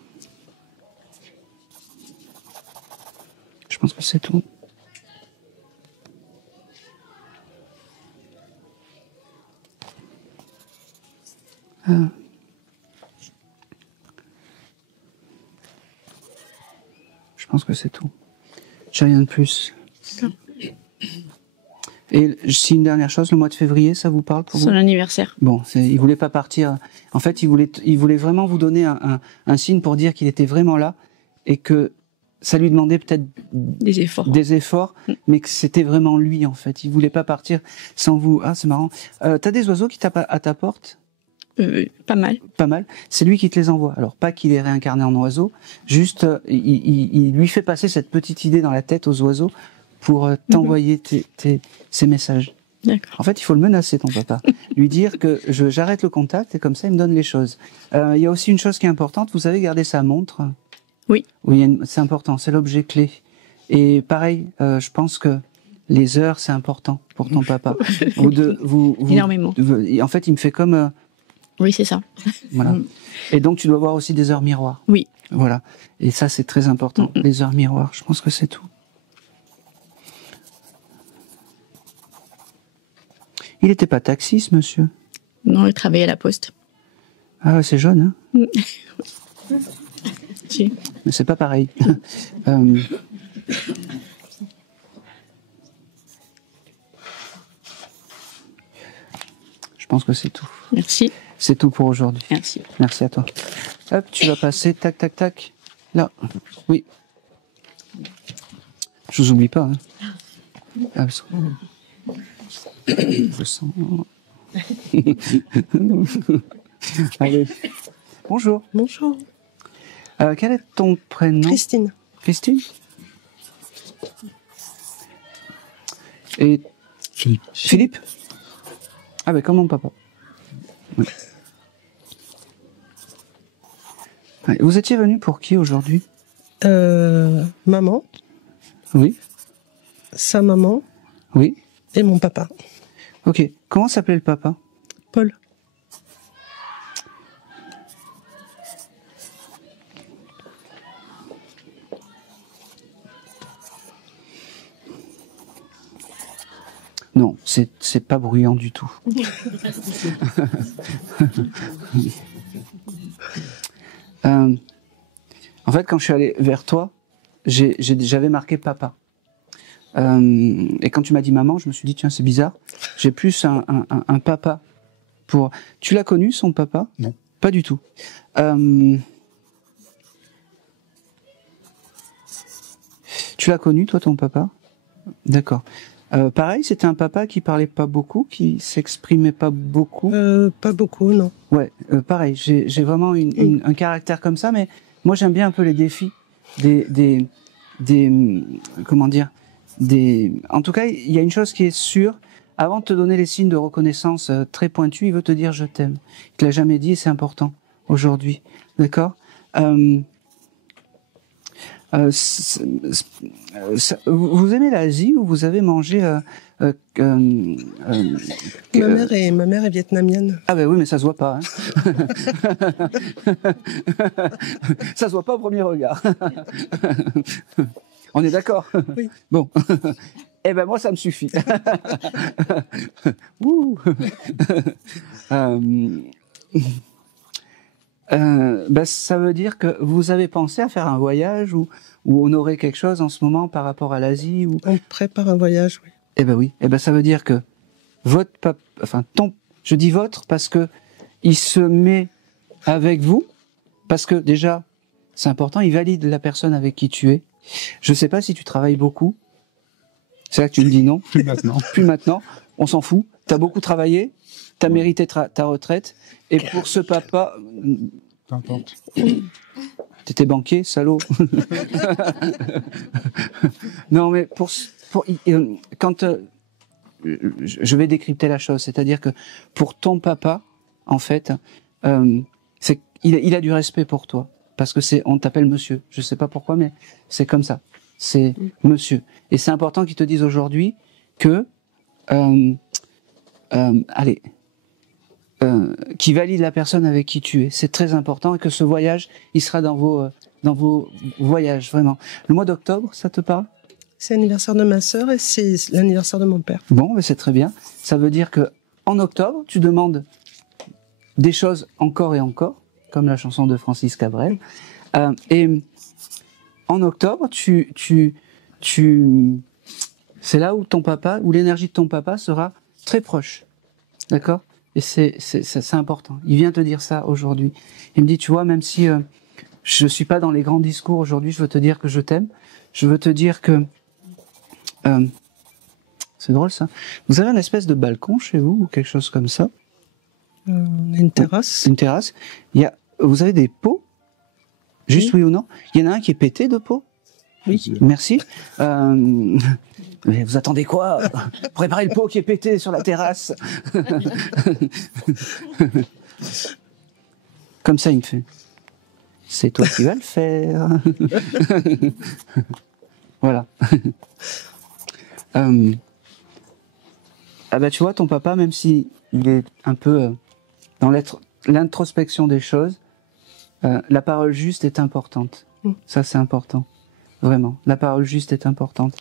pense que c'est tout. Je pense que c'est tout. J'ai rien de plus. Et si une dernière chose, le mois de février, ça vous parle pour vous? Son anniversaire. Bon, il voulait pas partir. En fait, il voulait vraiment vous donner un signe pour dire qu'il était vraiment là et que ça lui demandait peut-être des efforts, mais que c'était vraiment lui en fait. Il voulait pas partir sans vous. Ah, c'est marrant. T'as des oiseaux qui tapent à ta porte? Pas mal. Pas mal. C'est lui qui te les envoie. Alors, pas qu'il est réincarné en oiseau, juste, il lui fait passer cette petite idée dans la tête aux oiseaux pour t'envoyer ces messages. D'accord. En fait, il faut le menacer, ton papa. Lui dire que j'arrête le contact et comme ça, il me donne les choses. Il y a aussi une chose qui est importante. Vous avez gardé sa montre? Oui. Oui, c'est important. C'est l'objet clé. Et pareil, je pense que les heures, c'est important pour ton papa. Énormément. En fait, il me fait comme... Oui, c'est ça. Voilà. Et donc, tu dois avoir aussi des heures miroirs. Oui. Voilà. Et ça, c'est très important. Les heures miroirs, je pense que c'est tout. Il n'était pas taxiste, monsieur? Non, il travaillait à la poste. Ah, ouais, c'est jeune, hein? Si. Mais c'est pas pareil. Je pense que c'est tout. Merci. C'est tout pour aujourd'hui. Merci. Merci à toi. Hop, tu vas passer, tac, tac, tac. Là. Oui. Je vous oublie pas. Hein. Ah, je sens. Allez. Bonjour. Bonjour. Quel est ton prénom? Christine. Christine? Et Philippe. Philippe? Ah ben comme mon papa. Oui. Vous étiez venu pour qui aujourd'hui? Maman. Oui. Sa maman. Oui. Et mon papa. Ok. Comment s'appelait le papa? Paul. Non, c'est pas bruyant du tout. En fait, quand je suis allé vers toi, j'avais marqué papa. Et quand tu m'as dit maman, je me suis dit tiens, c'est bizarre. J'ai plus un papa pour. Tu l'as connu, son papa? Non. Pas du tout. Tu l'as connu, toi, ton papa? D'accord. Pareil, c'était un papa qui parlait pas beaucoup, qui s'exprimait pas beaucoup. Pas beaucoup, non. Ouais, pareil. J'ai vraiment un caractère comme ça, mais moi j'aime bien un peu les défis, des comment dire, En tout cas, il y a une chose qui est sûre. Avant de te donner les signes de reconnaissance très pointus, il veut te dire je t'aime. Il te l'a jamais dit et c'est important aujourd'hui, d'accord? Vous aimez l'Asie ou vous avez mangé Ma mère est vietnamienne. Ah ben oui, mais ça se voit pas. Hein. Ça se voit pas au premier regard. On est d'accord? Oui. Bon. Eh ben moi, ça me suffit. Ouh. Ben, ça veut dire que vous avez pensé à faire un voyage ou honorer quelque chose en ce moment par rapport à l'Asie ou... On prépare un voyage, oui. Eh ben oui. Eh ben ça veut dire que votre papa, enfin je dis votre parce que il se met avec vous parce que déjà c'est important. Il valide la personne avec qui tu es. Je sais pas si tu travailles beaucoup. C'est là que tu me dis non. Plus maintenant. Plus maintenant. On s'en fout. T'as beaucoup travaillé. T'as mérité ta retraite. Et pour ce papa... T'importe. T'étais banquier, salaud. Non, mais quand je vais décrypter la chose, c'est-à-dire que pour ton papa, en fait, il a du respect pour toi parce que on t'appelle monsieur. Je sais pas pourquoi, mais c'est comme ça. C'est monsieur. Et c'est important qu'il te dise aujourd'hui que, qui valide la personne avec qui tu es. C'est très important et que ce voyage, il sera dans vos voyages, vraiment. Le mois d'octobre, ça te parle? C'est l'anniversaire de ma sœur et c'est l'anniversaire de mon père. Bon, mais c'est très bien. Ça veut dire que en octobre, tu demandes des choses encore et encore, comme la chanson de Francis Cabrel. Et en octobre, c'est là où ton papa, où l'énergie de ton papa sera très proche. D'accord? Et c'est important. Il vient te dire ça aujourd'hui. Il me dit, tu vois, même si je suis pas dans les grands discours aujourd'hui, je veux te dire que je t'aime. Je veux te dire que c'est drôle ça. Vous avez une espèce de balcon chez vous ou quelque chose comme ça? On a une terrasse. Une terrasse. Vous avez des pots? Juste oui ou non? Il y en a un qui est pété de pots? Oui. Merci. Mais vous attendez quoi? Préparez le pot qui est pété sur la terrasse. Comme ça, il me fait. C'est toi qui vas le faire. Voilà. Ah bah tu vois, ton papa, même si il est un peu dans l'introspection des choses, la parole juste est importante. Ça, c'est important. Vraiment. La parole juste est importante.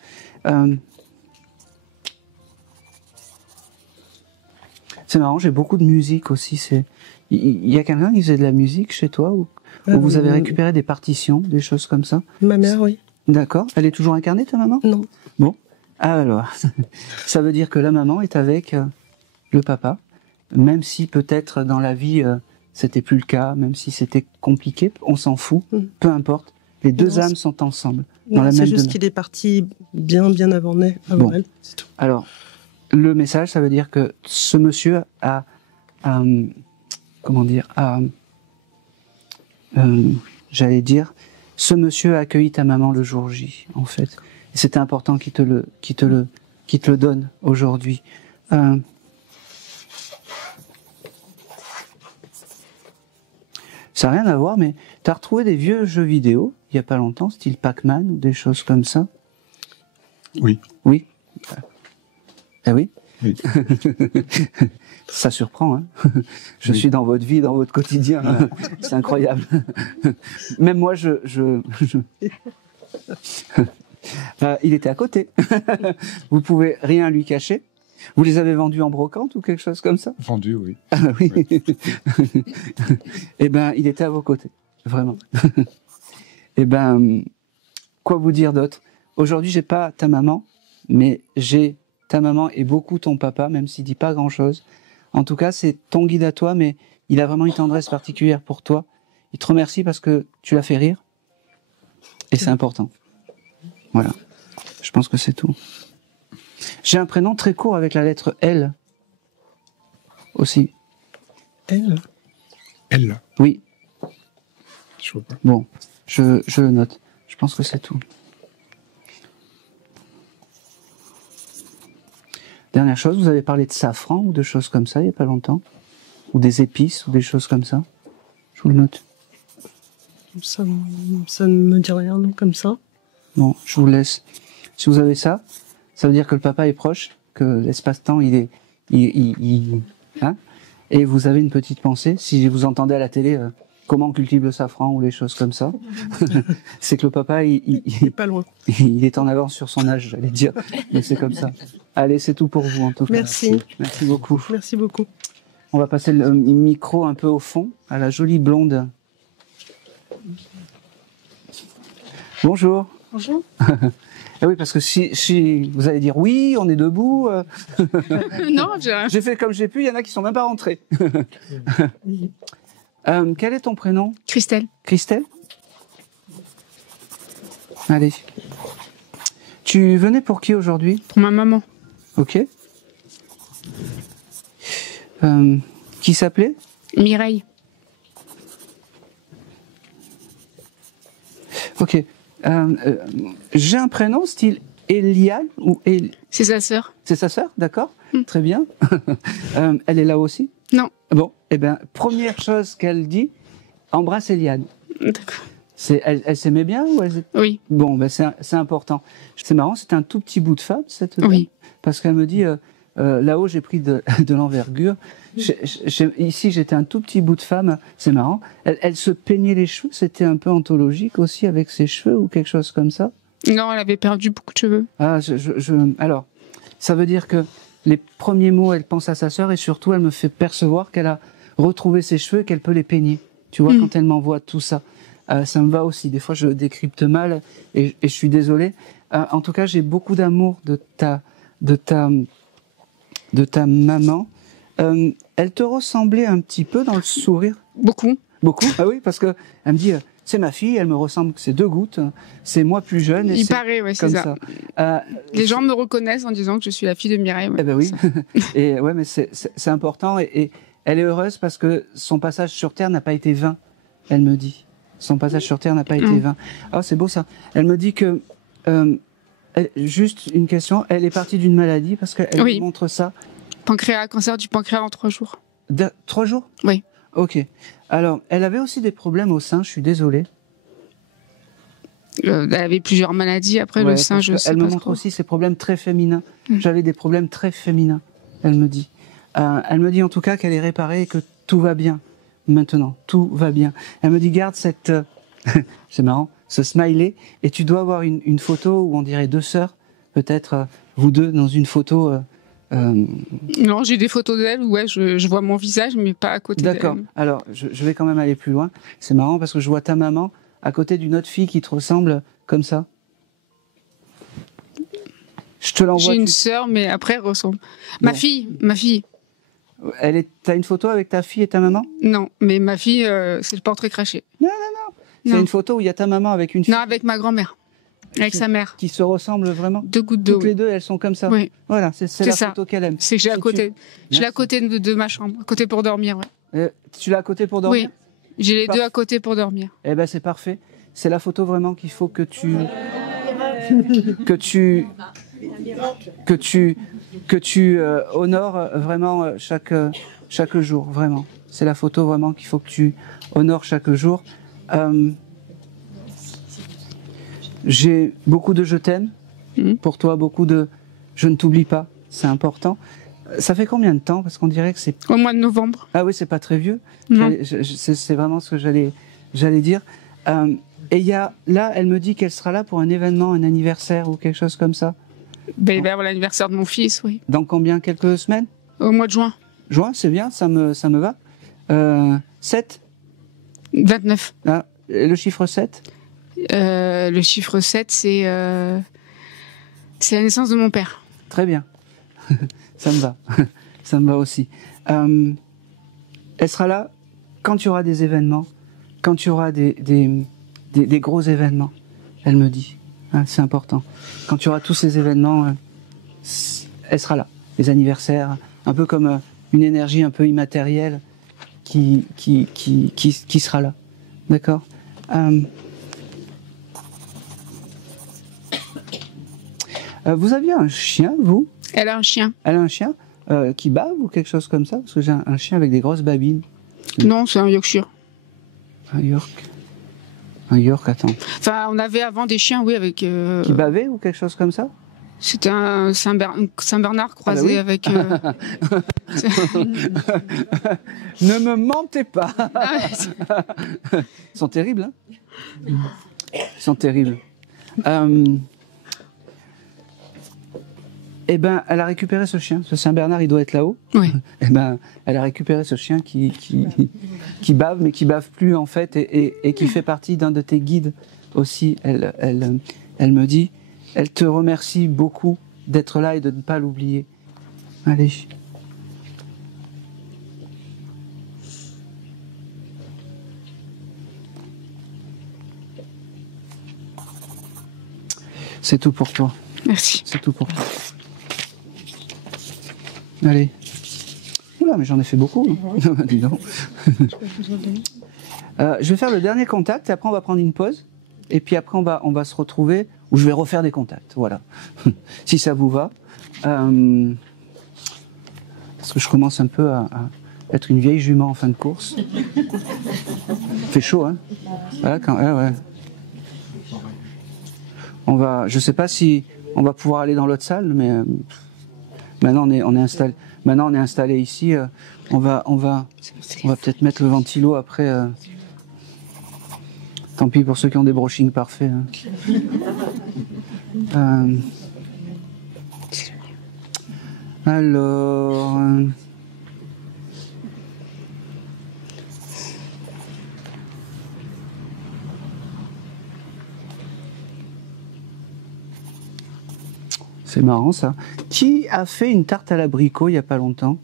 C'est marrant, j'ai beaucoup de musique aussi. Il y a quelqu'un qui faisait de la musique chez toi ou vous avez récupéré des partitions, des choses comme ça? Ma mère, oui. D'accord. Elle est toujours incarnée, ta maman? Non. Bon. Alors, ça veut dire que la maman est avec le papa, même si peut-être dans la vie c'était plus le cas, même si c'était compliqué, on s'en fout, peu importe. Les deux âmes sont ensemble. C'est juste qu'il est parti bien avant elle. C'est tout. Alors, le message, ça veut dire que ce monsieur j'allais dire, ce monsieur a accueilli ta maman le jour J, en fait. Et c'était important qu'il te le donne aujourd'hui. Ça n'a rien à voir, mais tu as retrouvé des vieux jeux vidéo, il n'y a pas longtemps, style Pac-Man ou des choses comme ça? Oui. Oui. Ah oui? Oui. Ça surprend, hein. Je suis dans votre vie, dans votre quotidien. C'est incroyable. Même moi, il était à côté. Vous pouvez rien lui cacher. Vous les avez vendus en brocante ou quelque chose comme ça? Vendus, oui. Ah oui. Eh ben, il était à vos côtés, vraiment. Eh ben, quoi vous dire d'autre? Aujourd'hui, j'ai pas ta maman, mais j'ai ta maman et beaucoup ton papa, même s'il dit pas grand-chose. En tout cas, c'est ton guide à toi, mais il a vraiment une tendresse particulière pour toi. Il te remercie parce que tu l'as fait rire. Et c'est important. Voilà. Je pense que c'est tout. J'ai un prénom très court avec la lettre L. Aussi. L? L? Oui. Je vois pas. Bon, je le note. Je pense que c'est tout. Dernière chose, vous avez parlé de safran ou de choses comme ça il n'y a pas longtemps? Ou des épices ou des choses comme ça? Je vous le note. Ça ne me dit rien, non, comme ça. Bon, je vous laisse. Si vous avez ça, ça veut dire que le papa est proche, que l'espace-temps, hein? Et vous avez une petite pensée. Si vous entendez à la télé comment on cultive le safran ou les choses comme ça, c'est que le papa, il est pas loin. Il est en avance sur son âge, j'allais dire. Mais c'est comme ça. Allez, c'est tout pour vous en tout cas. Merci. Merci beaucoup. Merci beaucoup. On va passer le micro un peu au fond à la jolie blonde. Bonjour. Bonjour. Ah oui, parce que si vous allez dire oui, on est debout. Non, j'ai fait comme j'ai pu. Il y en a qui sont même pas rentrés. Quel est ton prénom? Christelle. Christelle. Allez. Tu venais pour qui aujourd'hui? Pour ma maman. Ok. Qui s'appelait? Mireille. Ok. J'ai un prénom style Eliane ou C'est sa sœur. C'est sa sœur, d'accord. Très bien. Elle est là aussi? Non. Bon, eh bien, première chose qu'elle dit, embrasse Eliane. D'accord. Elle s'aimait bien ou elle... Oui. Bon, ben c'est important. C'est marrant, c'est un tout petit bout de femme, cette dame, oui. Parce qu'elle me dit, là-haut, j'ai pris de l'envergure. Ici, j'étais un tout petit bout de femme. C'est marrant. Elle se peignait les cheveux. C'était un peu anthologique aussi avec ses cheveux ou quelque chose comme ça. Non, elle avait perdu beaucoup de cheveux. Ah, alors, ça veut dire que les premiers mots, elle pense à sa sœur et surtout, elle me fait percevoir qu'elle a retrouvé ses cheveux et qu'elle peut les peigner. Tu vois, quand elle m'envoie tout ça. Ça me va aussi. Des fois, je décrypte mal et je suis désolé. En tout cas, j'ai beaucoup d'amour de ta maman. Elle te ressemblait un petit peu dans le sourire? Beaucoup. Beaucoup? Ah oui, parce que elle me dit, c'est ma fille, elle me ressemble, c'est deux gouttes, c'est moi plus jeune. Il paraît, ouais, c'est ça. Les gens me reconnaissent en disant que je suis la fille de Mireille. Ouais, eh ben oui. Et ouais, mais c'est important et Elle est heureuse parce que son passage sur Terre n'a pas été vain, elle me dit. Son passage sur Terre n'a pas été vain. Oh, c'est beau ça. Elle me dit que, juste une question, elle est partie d'une maladie parce qu'elle me montre ça. Pancréas, cancer du pancréas en 3 jours. 3 jours? Oui. Ok. Alors, elle avait aussi des problèmes au sein, je suis désolé. Elle avait plusieurs maladies. Après, le sein, je sais pas. Elle me montre aussi ses problèmes très féminins. J'avais des problèmes très féminins, elle me dit. Elle me dit en tout cas qu'elle est réparée et que tout va bien. Maintenant, tout va bien. Elle me dit, garde cette... c'est marrant, ce smiley. Et tu dois avoir une photo où on dirait 2 sœurs, peut-être vous deux dans une photo... Non, j'ai des photos d'elle où je vois mon visage, mais pas à côté d'elle. D'accord. Alors, je vais quand même aller plus loin. C'est marrant parce que je vois ta maman à côté d'une autre fille qui te ressemble comme ça. Je te l'envoie. J'ai une sœur, mais après, elle ressemble. Ma fille. T'as une photo avec ta fille et ta maman? Non, mais ma fille, c'est le portrait craché. Non. C'est une photo où il y a ta maman avec une fille. Non, avec ma grand-mère. Avec sa mère. Qui se ressemblent vraiment? 2 gouttes d'eau. Toutes les deux, elles sont comme ça. Oui. Voilà, c'est la photo qu'elle aime. C'est que j'ai à côté. Je l'ai à côté de ma chambre, à côté pour dormir. Ouais. Tu l'as à côté pour dormir? Oui. J'ai les 2 à côté pour dormir. Eh ben, c'est parfait. C'est la photo vraiment qu'il faut que tu honores vraiment chaque jour, vraiment. C'est la photo vraiment qu'il faut que tu honores chaque jour. J'ai beaucoup de je t'aime pour toi, beaucoup de je ne t'oublie pas, c'est important. Ça fait combien de temps? Parce qu'on dirait que c'est... Au mois de novembre. Ah oui, c'est pas très vieux. Non. C'est vraiment ce que j'allais dire. Et là, elle me dit qu'elle sera là pour un événement, un anniversaire ou quelque chose comme ça. Ben, l'anniversaire de mon fils, oui. Dans combien? Quelques semaines? Au mois de juin. Juin, c'est bien, ça me va. 7? 29. Ah, le chiffre 7? Le chiffre 7, c'est la naissance de mon père. Très bien. Ça me va. Ça me va aussi. Elle sera là quand tu auras des événements, quand tu auras des gros événements, elle me dit. Hein, c'est important. Quand tu auras tous ces événements, elle sera là. Les anniversaires, un peu comme une énergie un peu immatérielle qui sera là. D'accord? Vous aviez un chien, vous? Elle a un chien. Elle a un chien qui bave ou quelque chose comme ça? Parce que j'ai un chien avec des grosses babines. Non, c'est un Yorkshire. Un York? Un York, attends. Enfin, on avait avant des chiens, oui, avec... Qui bavaient ou quelque chose comme ça? C'était un Saint-Bernard croisé avec... Ne me mentez pas. Ils sont terribles, hein? Ils sont terribles. Eh ben, elle a récupéré ce chien. Ce Saint-Bernard, il doit être là-haut. Oui. Eh ben, elle a récupéré ce chien qui bave, mais qui bave plus, en fait, et qui fait partie d'un de tes guides aussi. Elle me dit, elle te remercie beaucoup d'être là et de ne pas l'oublier. Allez. C'est tout pour toi. Merci. C'est tout pour toi. Allez. Oula, mais j'en ai fait beaucoup. Dis donc. Je vais faire le dernier contact et après on va prendre une pause. Et puis après on va se retrouver où je vais refaire des contacts. Voilà. Si ça vous va. Parce que je commence un peu à être une vieille jument en fin de course. Il fait chaud, hein? Voilà, ouais. Je sais pas si on va pouvoir aller dans l'autre salle, mais maintenant on est installé. Maintenant on est installé ici. On va peut-être mettre le ventilo après. Tant pis pour ceux qui ont des brushings parfaits. Hein. Alors. C'est marrant ça. Qui a fait une tarte à l'abricot il n'y a pas longtemps?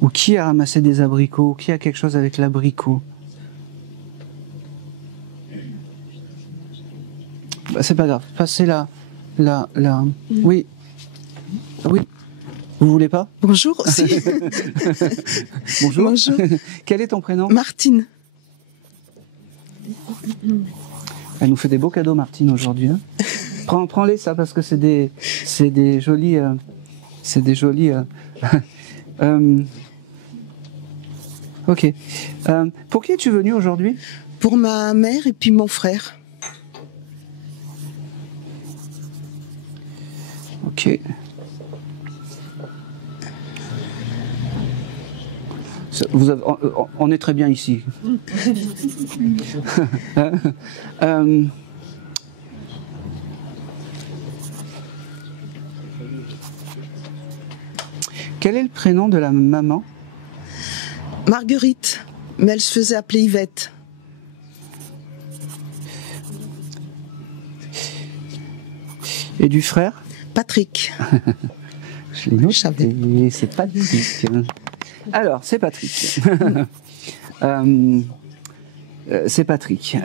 Ou qui a ramassé des abricots? Qui a quelque chose avec l'abricot? Bah, c'est pas grave. Passez la là. Oui. Oui. Vous voulez pas? Bonjour. Si. Bonjour. Bonjour. Quel est ton prénom? Martine. Elle nous fait des beaux cadeaux, Martine, aujourd'hui. Hein. Prends-les, ça, parce que c'est des jolis... Ok. Pour qui es-tu venu aujourd'hui? Pour ma mère et puis mon frère. Ok. On est très bien ici. Quel est le prénom de la maman? Marguerite, mais elle se faisait appeler Yvette. Et du frère? Patrick. Je l'ai noté, c'est Patrick. Alors, c'est Patrick. C'est Patrick.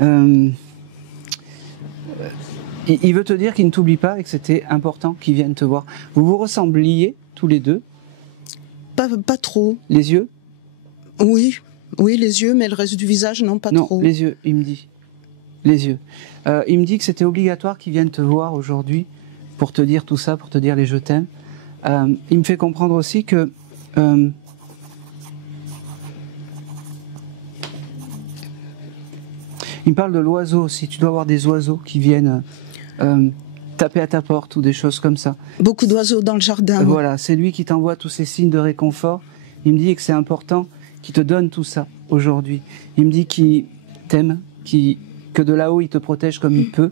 Il veut te dire qu'il ne t'oublie pas et que c'était important qu'il vienne te voir. Vous vous ressembliez tous les deux? Pas trop. Les yeux? Oui, les yeux, mais le reste du visage, non, pas trop. Non, les yeux, il me dit. Les yeux. Il me dit que c'était obligatoire qu'il vienne te voir aujourd'hui pour te dire tout ça, pour te dire les je t'aime. Il me fait comprendre aussi que il me parle de l'oiseau aussi. Tu dois avoir des oiseaux qui viennent taper à ta porte ou des choses comme ça. Beaucoup d'oiseaux dans le jardin. Voilà, c'est lui qui t'envoie tous ces signes de réconfort. Il me dit que c'est important qu'il te donne tout ça aujourd'hui. Il me dit qu'il t'aime, que de là-haut il te protège comme il peut.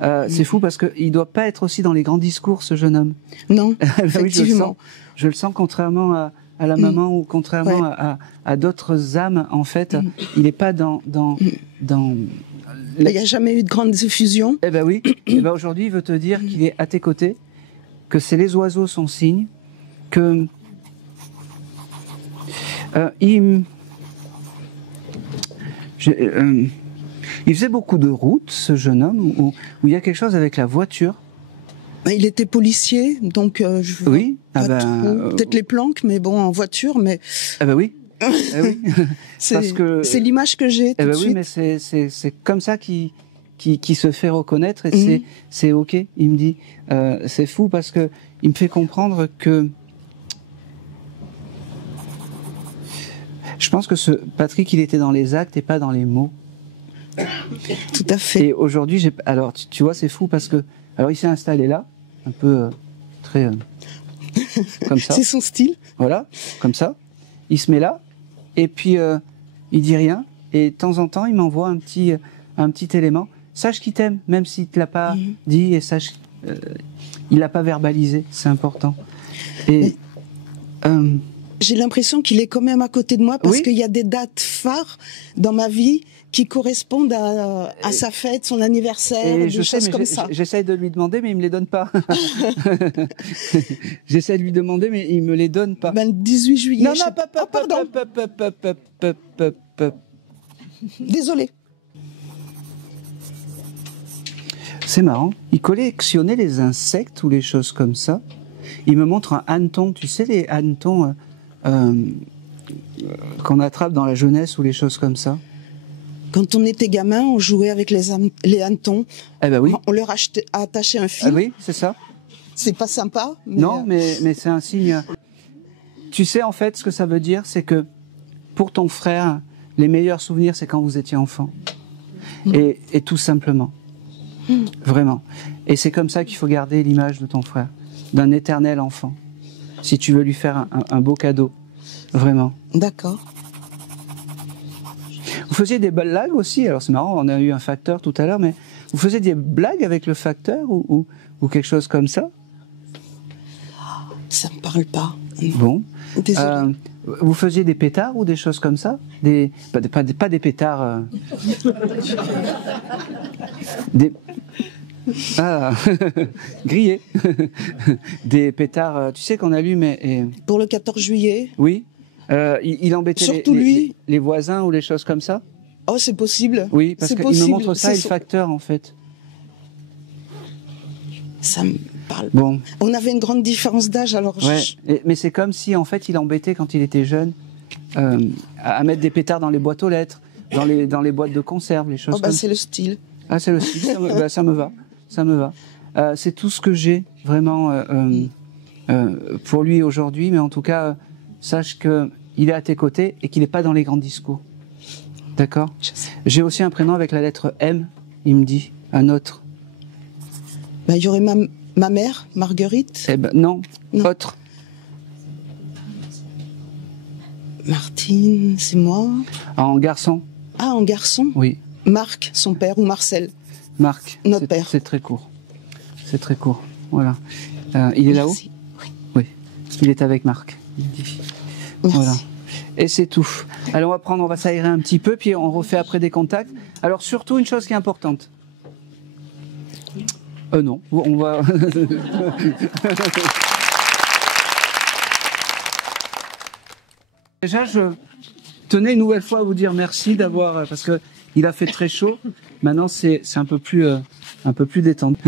C'est fou parce qu'il ne doit pas être aussi dans les grands discours, ce jeune homme. Non, effectivement. Oui, je le sens contrairement à la maman ou contrairement à d'autres âmes, en fait. Il n'est pas dans il n'y a jamais eu de grande diffusion. Eh ben oui. Eh ben aujourd'hui, il veut te dire qu'il est à tes côtés, que c'est les oiseaux son signe, que il faisait beaucoup de routes, ce jeune homme, où il y a quelque chose avec la voiture. Il était policier, donc je vois pas trop. Peut-être les planques, mais bon, en voiture, mais... Ah ben oui. oui. C'est l'image que j'ai tout de suite. Oui, mais c'est comme ça qui se fait reconnaître et c'est ok. Il me dit, c'est fou parce que il me fait comprendre que je pense que ce Patrick, il était dans les actes et pas dans les mots. Tout à fait. Et aujourd'hui, alors tu vois, c'est fou parce que alors il s'est installé là, un peu très comme ça. C'est son style. Voilà, comme ça. Il se met là. Et puis, il dit rien. Et de temps en temps, il m'envoie un petit élément. Sache qu'il t'aime, même s'il ne te l'a pas dit. Et sache, il l'a pas verbalisé. C'est important. Et j'ai l'impression qu'il est quand même à côté de moi parce qu'il y a des dates phares dans ma vie qui correspondent à sa fête, son anniversaire, des choses comme ça. J'essaie de lui demander, mais il me les donne pas. J'essaie de lui demander, mais il me les donne pas. Le 18 juillet. Non, pardon. Désolé. C'est marrant. Il collectionnait les insectes ou les choses comme ça. Il me montre un hanneton. Tu sais, les hannetons qu'on attrape dans la jeunesse ou les choses comme ça. Quand on était gamin, on jouait avec les hannetons. Eh ben oui. On leur attachait un fil. Ah oui, c'est ça. C'est pas sympa. Mais non, mais c'est un signe. Tu sais, en fait, ce que ça veut dire, c'est que pour ton frère, les meilleurs souvenirs, c'est quand vous étiez enfant. Et tout simplement. Vraiment. Et c'est comme ça qu'il faut garder l'image de ton frère, d'un éternel enfant. Si tu veux lui faire un beau cadeau. Vraiment. D'accord. Vous faisiez des blagues aussi, alors c'est marrant, on a eu un facteur tout à l'heure, mais vous faisiez des blagues avec le facteur ou quelque chose comme ça? Ça me parle pas. Bon. Désolée. Vous faisiez des pétards ou des choses comme ça? Pas des pétards. Grillés. Des pétards, tu sais qu'on allume. Pour le 14 juillet? Oui. Il embêtait surtout les voisins ou les choses comme ça? Oh, c'est possible. Oui, parce qu'il me montre ça et le facteur, en fait. Ça me parle. Bon. On avait une grande différence d'âge, alors. Ouais. Mais c'est comme si en fait il embêtait quand il était jeune à mettre des pétards dans les boîtes aux lettres, dans les boîtes de conserve, les choses. Oh bah c'est le style. Ah c'est le style. Ça me va. Ça me va. C'est tout ce que j'ai vraiment pour lui aujourd'hui, mais en tout cas sache que il est à tes côtés et qu'il n'est pas dans les grands discours. D'accord. J'ai aussi un prénom avec la lettre M. Il me dit un autre. Bah, il y aurait ma mère, Marguerite. Eh ben, non, autre. Martine, c'est moi. En garçon. Ah, en garçon. Oui. Marc, son père, ou Marcel. Marc. Notre père. C'est très court. C'est très court. Voilà. Il est là-haut. Oui. Il est avec Marc. Il dit. Merci. Voilà. Et c'est tout. Alors on va s'aérer un petit peu, puis on refait après des contacts. Alors surtout une chose qui est importante. Non, on va. Déjà, je tenais une nouvelle fois à vous dire merci d'avoir, parce que il a fait très chaud. Maintenant, c'est un peu plus détendu.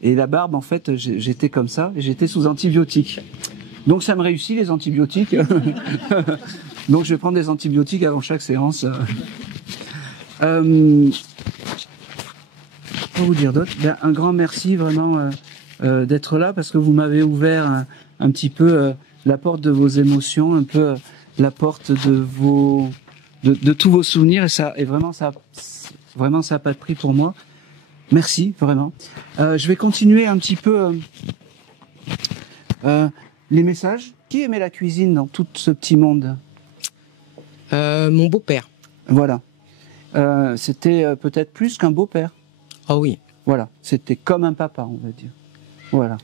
Et la barbe, en fait, j'étais comme ça, et j'étais sous antibiotiques. Donc ça me réussit les antibiotiques. Donc je vais prendre des antibiotiques avant chaque séance. Quoi vous dire d'autre? Un grand merci vraiment d'être là, parce que vous m'avez ouvert un petit peu la porte de vos émotions, un peu la porte de tous vos souvenirs, et vraiment ça a pas de prix pour moi. Merci vraiment. Je vais continuer un petit peu les messages. Qui aimait la cuisine dans tout ce petit monde? Mon beau-père. Voilà. C'était peut-être plus qu'un beau-père. Ah oui. Voilà. C'était comme un papa, on va dire. Voilà.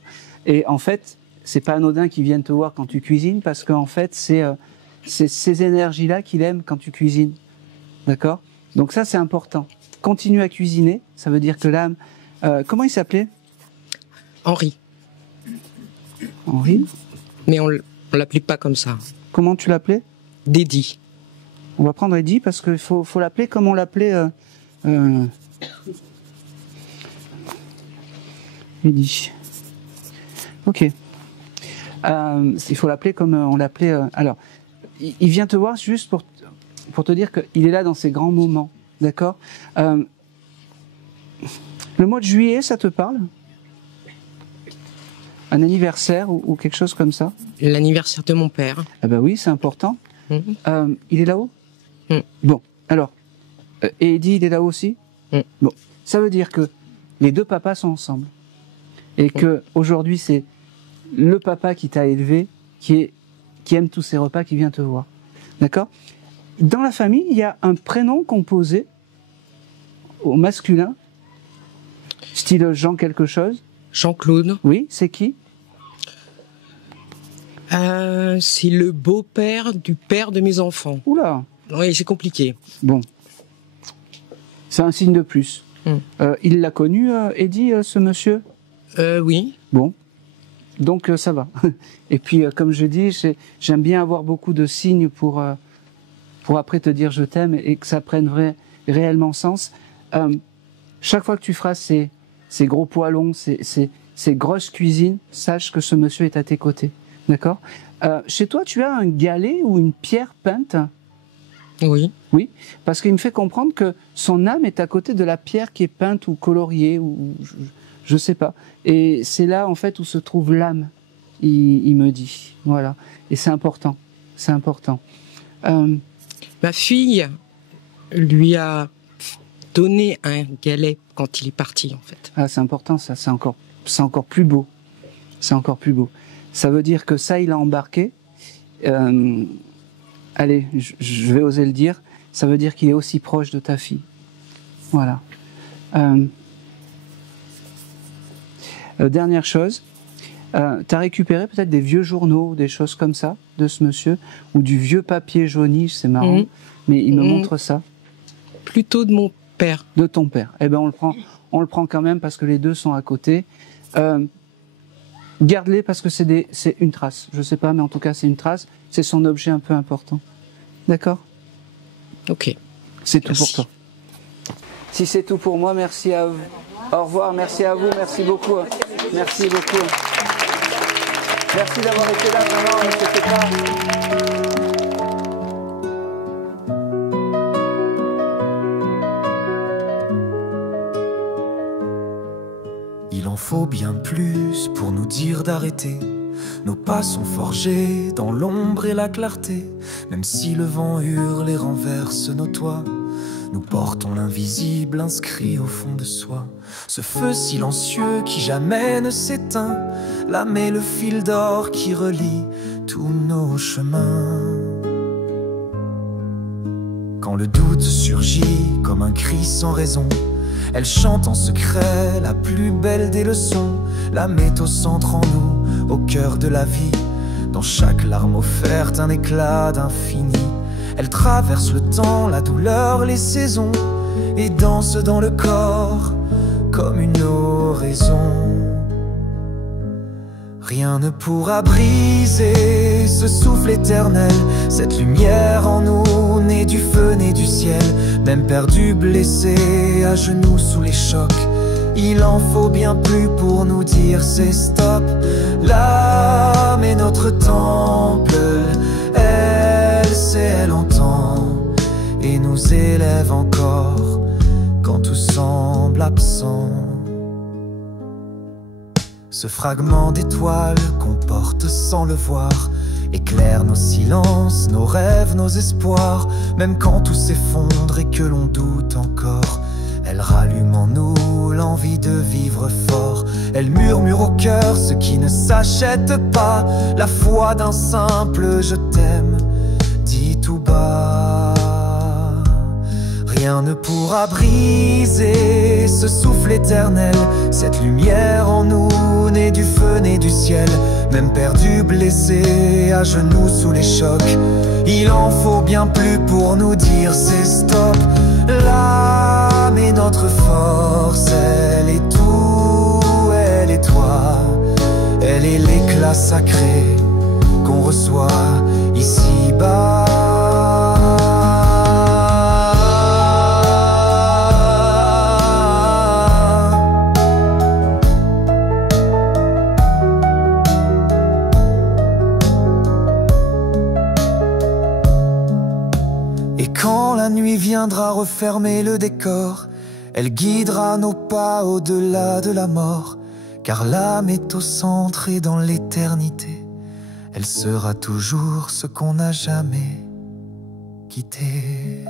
Et en fait, c'est pas anodin qu'il vienne te voir quand tu cuisines, parce qu'en fait, c'est ces énergies-là qu'il aime quand tu cuisines. D'accord? Donc ça, c'est important. Continue à cuisiner. Ça veut dire que l'âme... comment il s'appelait? Henri. Henri? Mais on l'appelait pas comme ça. Comment tu l'appelais? Dédi. On va prendre Eddie, parce qu'il faut l'appeler comme on l'appelait... Eddie. Ok. Il faut l'appeler comme on l'appelait... alors, il vient te voir juste pour te dire qu'il est là dans ces grands moments. D'accord? Le mois de juillet, ça te parle? Un anniversaire ou quelque chose comme ça? L'anniversaire de mon père. Ah bah oui, c'est important. Mmh. Il est là-haut? Bon, alors. Et Eddie, il est là-haut aussi? Bon, ça veut dire que les deux papas sont ensemble. Et que aujourd'hui, c'est le papa qui t'a élevé, qui aime tous ces repas, qui vient te voir. D'accord? Dans la famille, il y a un prénom composé au masculin, style Jean quelque chose. Jean-Claude. Oui, c'est qui? C'est le beau-père du père de mes enfants. Oula. Oui, c'est compliqué. Bon. C'est un signe de plus. Il l'a connu, Eddie, ce monsieur? Oui. Bon. Donc ça va. Et puis, comme je dis, j'aime bien avoir beaucoup de signes pour après te dire je t'aime et que ça prenne réellement sens. Chaque fois que tu feras ces gros poêlons, ces grosses cuisines, sache que ce monsieur est à tes côtés. D'accord? Chez toi, tu as un galet ou une pierre peinte? Oui. Oui, parce qu'il me fait comprendre que son âme est à côté de la pierre qui est peinte ou coloriée, ou je sais pas. Et c'est là, en fait, où se trouve l'âme, il me dit. Voilà. Et c'est important. C'est important. Ma fille lui a donné un galet quand il est parti, en fait. Ah, c'est important, ça. C'est encore plus beau. C'est encore plus beau. Ça veut dire que ça, il a embarqué. Allez, je vais oser le dire. Ça veut dire qu'il est aussi proche de ta fille. Voilà. Dernière chose. T'as récupéré peut-être des vieux journaux, des choses comme ça, de ce monsieur, ou du vieux papier jauni, c'est marrant, mais il me montre ça. Plutôt de mon père. De ton père. Eh ben on le prend quand même parce que les deux sont à côté. Garde-les parce que c'est une trace. Je sais pas, mais en tout cas c'est une trace. C'est son objet un peu important. D'accord? Ok. C'est tout pour toi. Si c'est tout pour moi, merci à vous. Au revoir, merci à vous, merci beaucoup. Merci beaucoup. Merci d'avoir été là, vraiment, n'hésitez pas. Il en faut bien plus pour nous dire d'arrêter. Nos pas sont forgés dans l'ombre et la clarté. Même si le vent hurle et renverse nos toits, nous portons l'invisible inscrit au fond de soi. Ce feu silencieux qui jamais ne s'éteint, l'âme est le fil d'or qui relie tous nos chemins. Quand le doute surgit comme un cri sans raison, elle chante en secret la plus belle des leçons. L'âme est au centre en nous, au cœur de la vie. Dans chaque larme offerte, un éclat d'infini. Elle traverse le temps, la douleur, les saisons, et danse dans le corps comme une oraison. Rien ne pourra briser ce souffle éternel, cette lumière en nous, née du feu, née du ciel. Même perdu, blessé, à genoux sous les chocs, il en faut bien plus pour nous dire c'est stop. L'âme est notre temple, elle sait, elle entend, et nous élève encore quand tout semble absent. Ce fragment d'étoile qu'on porte sans le voir éclaire nos silences, nos rêves, nos espoirs. Même quand tout s'effondre et que l'on doute encore, elle rallume en nous l'envie de vivre fort. Elle murmure au cœur ce qui ne s'achète pas, la foi d'un simple je t'aime dit tout bas. Rien ne pourra briser ce souffle éternel, cette lumière en nous, née du feu, née du ciel. Même perdu, blessé, à genoux sous les chocs, il en faut bien plus pour nous dire c'est stop. L'âme est notre force, elle est tout, elle est toi. Elle est l'éclat sacré qu'on reçoit ici-bas. Quand la nuit viendra refermer le décor, elle guidera nos pas au-delà de la mort. Car l'âme est au centre et dans l'éternité, elle sera toujours ce qu'on n'a jamais quitté.